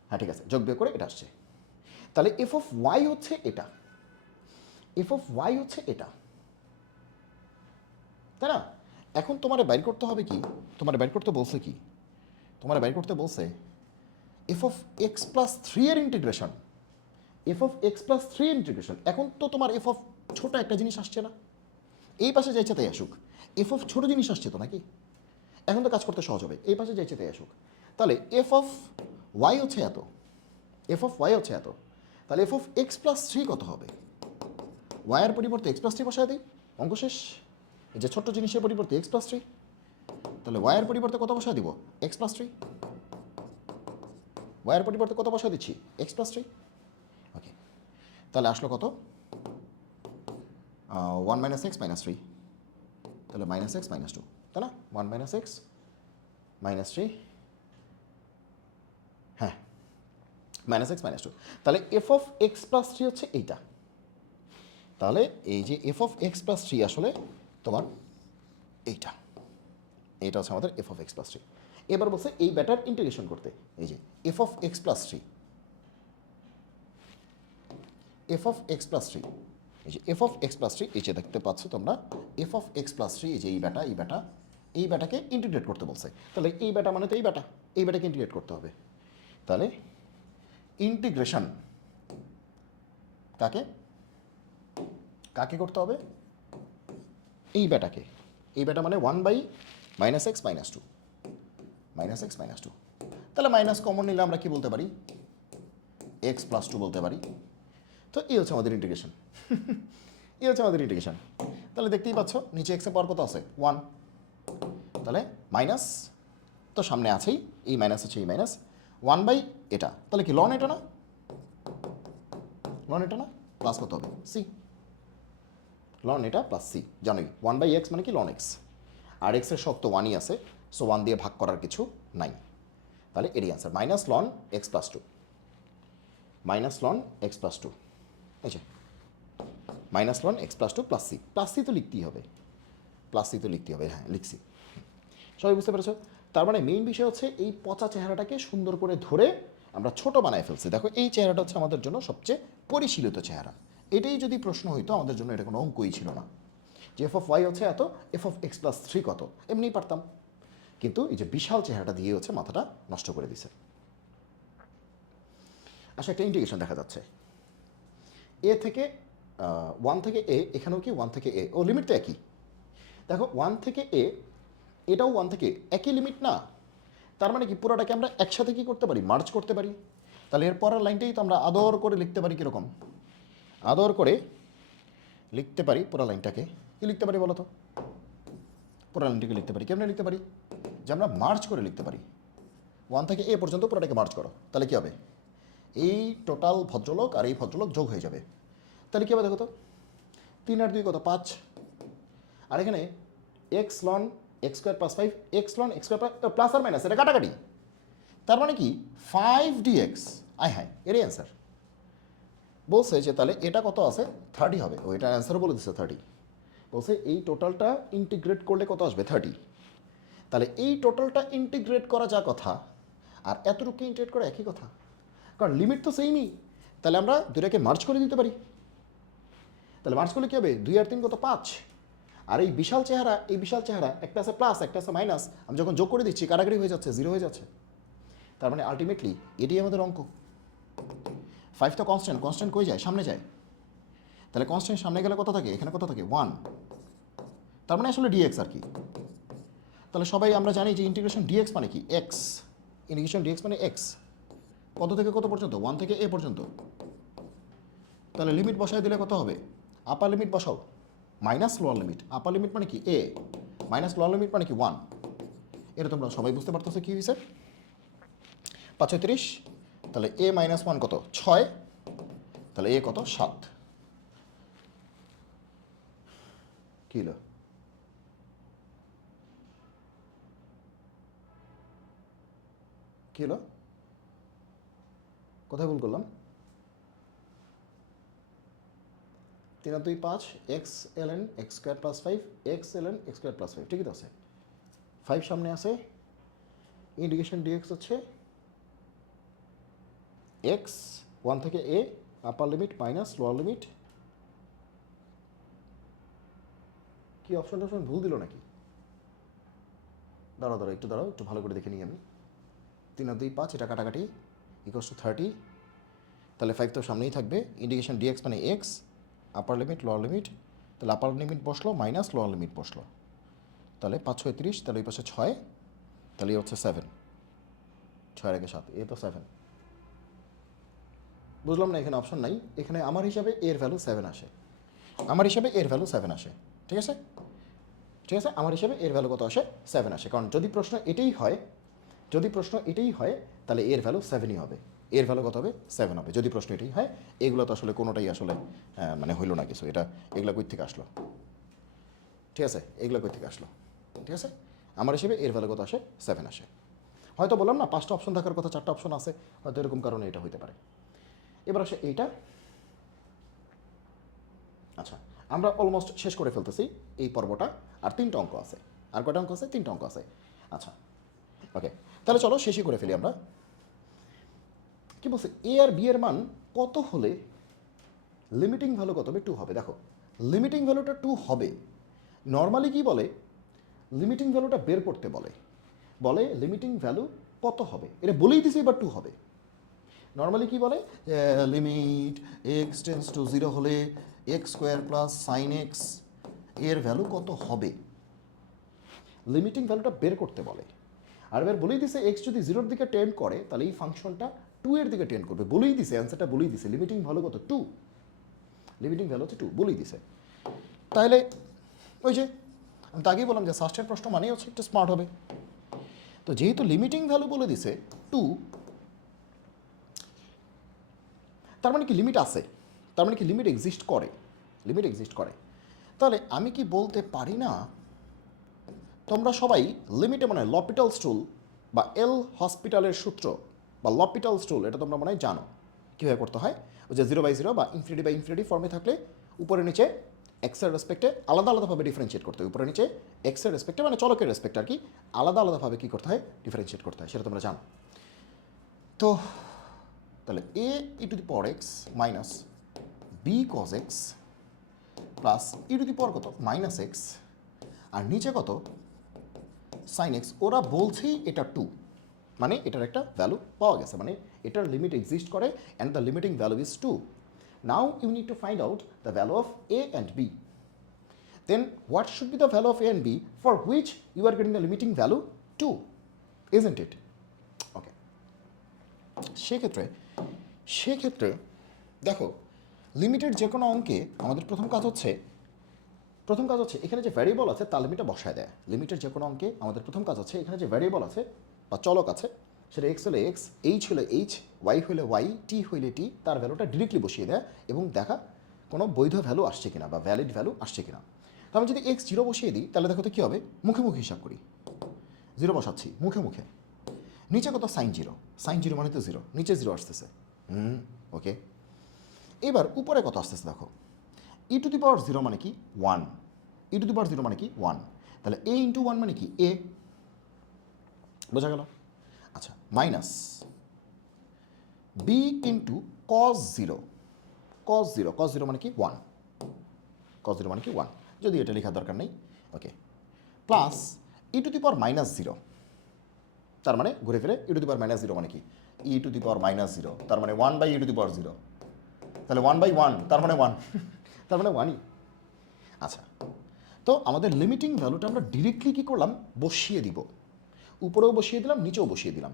হ্যাঁ ঠিক আছে, যোগ বিয়োগ করে এটা আসছে। তাহলে এফ অফ ওয়াই হচ্ছে এটা, এফ অফ ওয়াই হচ্ছে এটা, তাই না? এখন তোমার বাইর করতে হবে কি? তোমার বাইর করতে বলছে কি? তোমার বাইর করতে বলছে F of X plus three এর integration, F of X plus three integration. এখন তো তোমার এফ অফ ছোট একটা জিনিস আসছে না, এই পাশে যাইছে তাই আসুক। এফ অফ ছোট জিনিস আসছে তো নাকি? এখন তো কাজ করতে সহজ হবে, এই পাশে যাইছে তাই আসুক। তাহলে এফ অফ ওয়াই হচ্ছে এত, এফ অফ ওয়াই হচ্ছে এত, তাহলে F of X plus three কত হবে? ওয়াইয়ের পরিবর্তে এক্স প্লাস থ্রি বসায় দিই, অঙ্ক শেষ। এই যে ছোট্ট জিনিসের পরিবর্তে এক্স প্লাস থ্রি, তাহলে ওয়াইয়ের পরিবর্তে কত বসায় দিব? X plus three. ওয়াইয়ের পরিবর্তে কত বসায় দিচ্ছি? X plus three. ওকে, তাহলে আসলো কত? 1 মাইনাস এক্স মাইনাস থ্রি, তাহলে মাইনাস এক্স মাইনাস টু, তাই না? 1 মাইনাস এক্স মাইনাস থ্রি, হ্যাঁ মাইনাস এক্স মাইনাস টু। তাহলে F of X plus three হচ্ছে এইটা। তাহলে এই যে F of X plus three আসলে তোমার এইটা, এইটা হচ্ছে আমাদের F of X plus three. এবার বলছে এই ব্যাটার ইন্টিগ্রেশন করতে, এই যে F of X plus three, F of X plus three, এই যে F of X plus three, এই যে দেখতে পাচ্ছ তোমরা F of X plus three, এই যে এই ব্যাটা, এই ব্যাটা, এই ব্যাটাকে ইন্টিগ্রেট করতে বলছে। তাহলে এই ব্যাটা মানে তো এই ব্যাটা, এই ব্যাটাকে ইন্টিগ্রেট করতে হবে। তাহলে ইন্টিগ্রেশন কাকে কাকে করতে হবে? এই ব্যাটাকে। এই ব্যাটা মানে 1 by minus X minus two, minus X minus two. তাহলে মাইনাস কমন নিলে আমরা কি বলতে পারি? এক্স প্লাস টু বলতে পারি। তো এই হচ্ছে আমাদের ইন্টিগ্রেশন, এই হচ্ছে আমাদের ইন্টিগ্রেশন। তাহলে দেখতেই পাচ্ছ নিচে এক্সের পাওয়ার কত আছে? 1। তাহলে মাইনাস তো সামনে আছেই, এই মাইনাস হচ্ছে এই মাইনাস 1 বাই এটা, তাহলে কি লন এটা না? লন এটা না? প্লাস কত হবে? সি। লন এটা প্লাস সি, জানোই 1 বাই এক্স মানে কি লন এক্স, আর এক্সের সব তো 1ই আছে, সো 1 দিয়ে ভাগ করার কিছু নাই। তাহলে এরই answer minus ln X plus two, minus ln X plus two, এই যে minus ln X plus two plus C. Plus C তো লিখতেই হবে, প্লাস সি তো লিখতেই হবে, হ্যাঁ লিখছি। সবাই বুঝতে পেরেছো? তার মানে মেইন বিষয় হচ্ছে এই পচা চেহারাটাকে সুন্দর করে ধরে আমরা ছোট বানায় ফেলছি। দেখো এই চেহারাটা হচ্ছে আমাদের জন্য সবচেয়ে পরিশীলিত চেহারা। এটাই যদি প্রশ্ন হইতো আমাদের জন্য এটা কোনো অঙ্কই ছিল না, যে এফ অফ ওয়াই হচ্ছে এত, F of X plus three কত, এমনিই পারতাম। কিন্তু এই যে বিশাল চেহারাটা দিয়ে হচ্ছে মাথাটা নষ্ট করে দিছে। আচ্ছা, একটা ইন্টিগ্রেশন দেখা যাচ্ছে এ থেকে 1 থেকে এ, এখানেও কি 1 থেকে এ, ও লিমিট তো একই। দেখো 1 থেকে এ, এটাও 1 থেকে একই লিমিট না? তার মানে কি পুরোটাকে আমরা একসাথে কি করতে পারি? মার্জ করতে পারি। তাহলে এর পরের লাইনটাই তো আমরা আদর করে লিখতে পারি। কীরকম আদর করে লিখতে পারি? পুরো লাইনটাকে কি লিখতে পারি বলো তো? পুরো লাইনটাকে লিখতে পারি কেমনে লিখতে পারি? যে আমরা মার্জ করে লিখতে পারি। 1 থেকে এ পর্যন্ত পুরোটাকে মার্জ করো, তাহলে কী হবে? এই টোটাল ভদ্রলোক আর এই ভদ্রলোক যোগ হয়ে যাবে। তাহলে কী হবে দেখো তো? 3 আর 2 কত? 5। আর এখানে X ln X square plus 5, X ln X square plus আর মাইনাস, এটা কাটাকাটি। তার মানে কি 5 ডিএক্স। আয় হ্যাঁ, এরই অ্যান্সার বলছে যে তাহলে এটা কত আছে? 30 হবে। ও এটার অ্যান্সার বলে দিচ্ছে 30। বলছে এই টোটালটা ইন্টিগ্রেট করলে কত আসবে? 30। তাহলে এই টোটালটা ইন্টিগ্রেট করা যা কথা আর এতটুকু ইন্টিগ্রেট করা একই কথা, কারণ লিমিট তো সেমই। তাহলে আমরা দুটাকে মার্জ করে দিতে পারি। তাহলে মার্জ করলে কী হবে? 2 আর 3 কত? 5। আর এই বিশাল চেহারা, এই বিশাল চেহারা একটা আছে প্লাস একটা আছে মাইনাস, আমি যখন যোগ করে দিচ্ছি কাটাকাটি হয়ে যাচ্ছে, 0 হয়ে যাচ্ছে। তার মানে আলটিমেটলি এটাই আমাদের অঙ্ক। 5 তো কনস্ট্যান্ট, কনস্ট্যান্ট কই যায়? সামনে যায়। তাহলে কনস্ট্যান্ট সামনে গেলে কত থাকে? এখানে কত থাকে? 1। তার মানে আসলে ডিএক্স আর কি। তাহলে সবাই আমরা জানি যে ইন্টিগ্রেশন ডিএক্স মানে কি? এক্স। ইন্টিগ্রেশন ডিএক্স মানে এক্স। কত থেকে কত পর্যন্ত? 1 থেকে a পর্যন্ত। তাহলে লিমিট বসায় দিলে কত হবে? আপার লিমিট বসাও মাইনাস লোয়ার লিমিট। আপার লিমিট মানে কি a, মাইনাস লোয়ার লিমিট মানে কি 1। এটা তোমরা সবাই বুঝতে পারতেছো কি হয়েছে? 5 30, তাহলে a মাইনাস 1 কত? 6, তাহলে a কত? 7। কি হলো? কি হলো? কোথায় ভুল করলাম? 3 আর 2 5, x ln x square plus 5, x ln x square plus 5, ঠিকই তো আছে। 5 সামনে আছে, ইন্ডিকেশন dx হচ্ছে x 1 থেকে a, upper limit minus lower limit. কি অপশন টপশন ভুল দিল নাকি? দাঁড়াও একটু দাঁড়াও, একটু ভালো করে দেখে নিই আমি। 3 আর 2 5, এটা কাটাকাটি ইকুয়ালস টু 30, তাহলে 5 তো সামনেই থাকবে। ইন্ডিকেশন dx মানে x, আপার লিমিট লোয়ার লিমিট, তাহলে আপার লিমিট বসলো মাইনাস লোয়ার লিমিট বসলো, তাহলে 5 6 30, তাহলে ওই পাশে 6, তাহলে হচ্ছে 7, 6 আগে 7, এ তো 7। বুঝলাম না, এখানে অপশন নাই। এখানে আমার হিসাবে এর ভ্যালু 7 আসে, আমার হিসাবে এর ভ্যালু 7 আসে। ঠিক আছে, ঠিক আছে, আমার হিসাবে এর ভ্যালু কত আসে? 7 আসে। কারণ যদি প্রশ্ন এটাই হয়, যদি প্রশ্ন এটাই হয় তাহলে এর ভ্যালু 7ই হবে। এর ভ্যালু কত হবে? 7 হবে যদি প্রশ্ন এটাই হয়। এগুলো তো আসলে কোনোটাই আসলে মানে হইলো না কিছু। এটা এগুলো কই থেকে আসলো? ঠিক আছে, এগুলো কই থেকে আসলো? ঠিক আছে, আমার হিসেবে এর ভ্যালু কত আসে? 7 আসে। হয়তো বললাম না 5টা অপশন থাকার কথা, 4টা অপশন আছে, হয়তো এরকম কারণে এটা হইতে পারে। এবার আসে এইটা। আচ্ছা, আমরা অলমোস্ট শেষ করে ফেলতেছি এই পর্বটা। আর 3টা অঙ্ক আছে। আর কয়টা অঙ্ক আছে? 3টা অঙ্ক আছে। আচ্ছা, ওকে, তাহলে চলো শেষই করে ফেলি আমরা। কি বলছে? এ আর বি এর মান কত হলে লিমিটিং ভ্যালু কত হবে? 2 হবে। দেখো, লিমিটিং ভ্যালুটা 2 হবে। নর্মালি কি বলে? লিমিটিং ভ্যালুটা বের করতে বলে, বলে লিমিটিং ভ্যালু কত হবে, এটা বলেই দিছে এবার 2 হবে। নর্মালি কি বলে? লিমিট এক্স টেন্স টু 0 হলে x square plus sine x এর ভ্যালু কত হবে, লিমিটিং ভ্যালুটা বের করতে বলে। আর এবার বলেই দিছে এক্স যদি 0-র দিকে টেন্ড করে তাহলে এই ফাংশনটা 2 এর দিকে টেন্ড করবে। বলেই দিছে, অ্যান্সারটা বলেই দিছে। লিমিটিং ভ্যালু কত? 2। লিমিটিং ভ্যালু হচ্ছে 2, বলেই দিছে। তাহলে ওই যে আমি তো আগেই বললাম যে সাস্টের প্রশ্ন মানেই হচ্ছে একটু স্মার্ট হবে। তো যেহেতু লিমিটিং ভ্যালু বলে দিছে 2, তার মানে কি লিমিট আছে, তার মানে কি লিমিট এক্সিস্ট করে, লিমিট এক্সিস্ট করে। তাহলে আমি কি বলতে পারি না, তোমরা সবাই লিমিটে মানে লপিটাল স্টুল বা এল হসপিটালের সূত্র বা লপিটাল স্টুল, এটা তোমরা মনে হয় জানো কীভাবে করতে হয়। ওই যে 0/0 বা ইনফিনিটি ফর্মে থাকলে উপরে নিচে এক্সের রেসপেক্টে আলাদা আলাদাভাবে ডিফারেন্সিয়েট করতে হয়। উপরে নিচে এক্সের রেসপেক্টে মানে চলকের রেসপেক্ট আর কি, আলাদা আলাদাভাবে কী করতে হয়? ডিফারেন্সিয়েট করতে হয়, সেটা তোমরা জানো। তো তাহলে A E to the power X minus B cos X plus E to the power কত? মাইনাস এক্স, আর নিচে কত? Sine X. ওরা বলছেই এটা 2, মানে এটার একটা ভ্যালু পাওয়া গেছে, মানে এটার লিমিট এক্সিস্ট করে and the limiting value is 2। Now you need to find out the value of A and B. Then what should be the value of A and B for which you are getting the limiting value 2, isn't it? Okay, সেক্ষেত্রে দেখো, লিমিটের যে কোনো অঙ্কে আমাদের প্রথম কাজ হচ্ছে এখানে যে ভ্যারিয়েবল আছে তার লিমিটটা বসায় দেয়। লিমিটের যে কোনো অঙ্কে আমাদের প্রথম কাজ হচ্ছে এখানে যে ভ্যারিয়েবল আছে বা চলক আছে, সেটা এক্স হলে এক্স, এইচ হলে এইচ, ওয়াই হলে ওয়াই, টি হলে টি, তার ভ্যালুটা ডিরেক্টলি বসিয়ে দেয় এবং দেখা কোনো বৈধ ভ্যালু আসছে কিনা বা ভ্যালিড ভ্যালু আসছে কিনা। তো আমি যদি এক্স 0 বসিয়ে দিই তাহলে দেখো তো কী হবে? মুখে মুখে হিসাব করি, 0 বসাচ্ছি মুখে মুখে। নিচে কত? সাইন 0, সাইন 0 মানে তো 0, নিচে 0 আসতেছে। ওকে, এবার উপরে কত আসতেছে দেখো, ই টু দি পাওয়ার 0 মানে কি? 1, ই টু দি পাওয়ার 0 মানে কি? 1, তাহলে এ ইন্টু 1 মানে কি? এ, বোঝা গেল? আচ্ছা, মাইনাস বি ইন্টু কস 0, কস 0 মানে কি? 1, কস 0 মানে কি? 1, যদি এটা লেখার দরকার নেই। Okay, plus E to the power minus 0, তার মানে ঘুরে ফিরে ই টু দি পাওয়ার মাইনাস 0 মানে কি? ই টু দি পাওয়ার মাইনাস 0, তার মানে 1 বাই ই টু দি পাওয়ার 0, তাহলে 1/1, তার মানে 1, তার মানে 1ই। আচ্ছা, তো আমাদের লিমিটিং ভ্যালুটা আমরা ডিরেক্টলি কী করলাম? বসিয়ে দিব, উপরেও বসিয়ে দিলাম, নিচেও বসিয়ে দিলাম।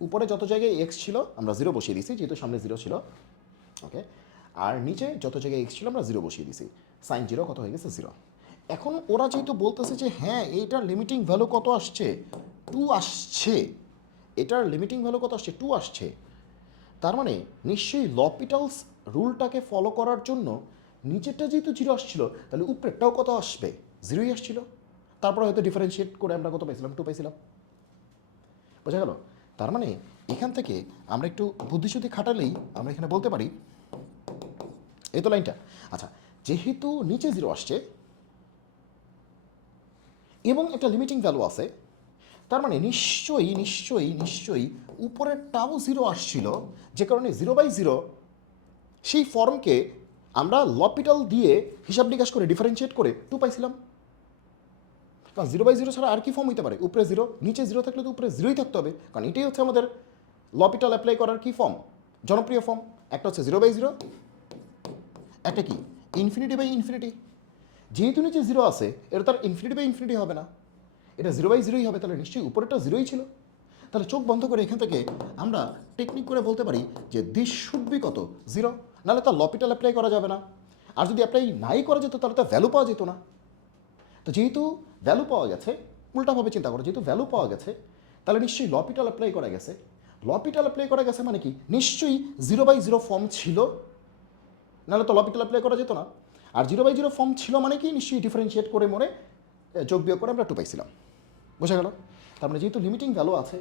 উপরে যত জায়গায় এক্স ছিল আমরা 0 বসিয়ে দিয়েছি, যেহেতু সামনে 0 ছিল। ওকে, আর নিচে যত জায়গায় এক্স ছিল আমরা 0 বসিয়ে দিয়েছি। সাইন 0 কত হয়ে গেছে? 0। এখন ওরা যেহেতু বলতেছে যে হ্যাঁ এইটার লিমিটিং ভ্যালু কত আসছে? 2 আসছে। এটার লিমিটিং ভ্যালু কত আসছে? 2 আসছে। তার মানে নিশ্চয়ই লপিটালস রুলটাকে ফলো করার জন্য নিচেরটা যেহেতু 0 আসছিল, তাহলে উপরেরটাও কত আসবে? 0ই আসছিল। তারপরে হয়তো ডিফারেন্সিয়েট করে আমরা কত পাইছিলাম? 2 পাইছিলাম। বোঝা গেল? তার মানে এখান থেকে আমরা একটু বুদ্ধিশুদ্ধি খাটালেই আমরা এখানে বলতে পারি, এই তো লাইনটা। আচ্ছা, যেহেতু নিচে 0 আসছে এবং একটা লিমিটিং ভ্যালু আছে, তার মানে নিশ্চয়ই নিশ্চয়ই নিশ্চয়ই উপরেরটাও 0 আসছিল, যে কারণে 0/0 সেই ফর্মকে আমরা লপিটাল দিয়ে হিসাব নিকাশ করে ডিফারেন্সিয়েট করে 2 পাইছিলাম। কারণ 0/0 ছাড়া আর কি ফর্ম হইতে পারে? উপরে 0, নিচে 0 থাকলে তো উপরে 0ই থাকতে হবে, কারণ এটাই হচ্ছে আমাদের লপিটাল অ্যাপ্লাই করার কি ফর্ম? জনপ্রিয় ফর্ম। একটা হচ্ছে 0/0, একটা কি ইনফিনিটি। যেহেতু নিচে 0 আছে, এটা তার ইনফিনিটি হবে না, এটা 0/0ই হবে। তাহলে নিশ্চয়ই উপরেটা 0ই ছিল। তাহলে চোখ বন্ধ করে এখান থেকে আমরা টেকনিক করে বলতে পারি যে দিস শুড বি কত? 0। নাহলে তার লপিটাল অ্যাপ্লাই করা যাবে না। আর যদি অ্যাপ্লাই নাই করা যেত তাহলে তার ভ্যালু পাওয়া যেত না। তো যেহেতু ভ্যালু পাওয়া গেছে, উল্টাভাবে চিন্তা করো, যেহেতু ভ্যালু পাওয়া গেছে তাহলে নিশ্চয়ই লপিটাল অ্যাপ্লাই করা গেছে। লপিটাল অ্যাপ্লাই করা গেছে মানে কি? নিশ্চয়ই 0/0 ফর্ম ছিল, নাহলে তো লপিটাল অ্যাপ্লাই করা যেত না। আর 0/0 ফর্ম ছিল মানে কি? নিশ্চয়ই ডিফারেন্সিয়েট করে মনে যোগ বিয়োগ করে আমরা 2 পাইছিলাম। বোঝা গেল? তার মানে যেহেতু লিমিটিং ভ্যালু আছে,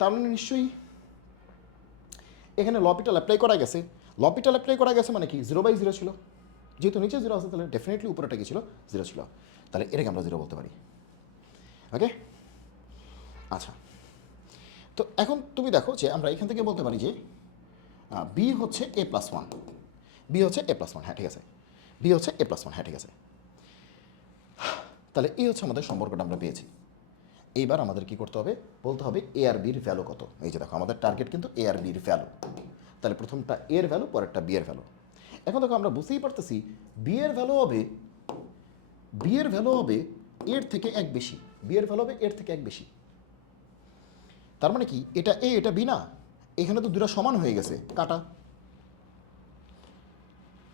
তার মানে নিশ্চয়ই এখানে লপিটাল অ্যাপ্লাই করা গেছে। লপিটাল অ্যাপ্লাই করা গেছে মানে কি? 0/0 ছিল। যেহেতু নিচে 0 আছে তাহলে ডেফিনেটলি উপরেটা কি ছিল? 0 ছিল। তাহলে এটাকে আমরা 0 বলতে পারি। ওকে, আচ্ছা। তো এখন তুমি দেখো যে আমরা এখান থেকে বলতে পারি যে বি হচ্ছে a+1, বি হচ্ছে a+1, হ্যাঁ ঠিক আছে, বি হচ্ছে a+1, হ্যাঁ ঠিক আছে। তাহলে এই হচ্ছে আমাদের সম্পর্কটা আমরা পেয়েছি। এইবার আমাদের কি করতে হবে? বলতে হবে এ আর বির ভ্যালু কত। এই যে দেখো আমাদের টার্গেট কিন্তু এ আর বির ভ্যালু। তাহলে প্রথমটা এর ভ্যালু, পরেরটা বি এর ভ্যালু। এখন দেখো আমরা বুঝতেই পারতেছি বি এর ভ্যালু হবে এর থেকে 1 বেশি। বি এর ভ্যালু হবে এর থেকে 1 বেশি। তার মানে কি? এটা এ, এটা বি না? এখানে তো দুটো সমান হয়ে গেছে, কাটা।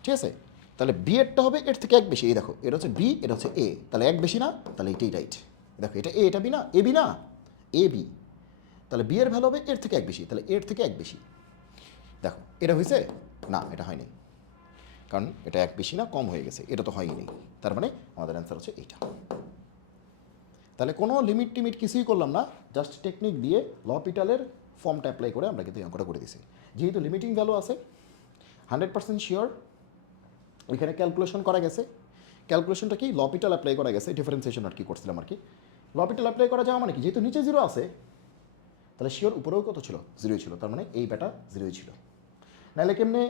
ঠিক আছে? তাহলে বি এরটা হবে এর থেকে 1 বেশি। এই দেখো, এটা হচ্ছে বি, এটা হচ্ছে এ, তাহলে 1 বেশি না? তাহলে এটাই রাইট। দেখো এটা এ, এটা বি না? এ বি না? A B. তাহলে বি এর ভ্যালু হবে এর থেকে 1 বেশি, তাহলে এর থেকে 1 বেশি। দেখো এটা হয়েছে না? এটা হয়নি, কারণ এটা 1 বেশি না, কম হয়ে গেছে, এটা তো হয়নি। তার মানে আমাদের অ্যান্সার হচ্ছে এইটা। তাহলে কোনো লিমিট টিমিট কিছুই করলাম না, জাস্ট টেকনিক দিয়ে লপিটালের ফর্মটা অ্যাপ্লাই করে আমরা কিন্তু এই অঙ্কটা করে দিছি। যেহেতু লিমিটিং ভ্যালু আছে, 100% শিওর ওইখানে ক্যালকুলেশন করা গেছে। ক্যালকুলেশনটা কি? লপিটাল অ্যাপ্লাই করা গেছে, ডিফারেন্সিয়েশন আর কি করছিলাম আর কি। লপিটাল অ্যাপ্লাই করা যাওয়া মানে কি? যেহেতু নিচে 0 আছে তাহলে শিওর উপরেও কত ছিল? 0ই ছিল। তার মানে এই ব্যাটা 0ই ছিল। নাহলে কেমনে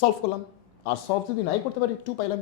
সলভ করলাম? আর সলভ যদি নাই করতে পারি 2 পাইলাম।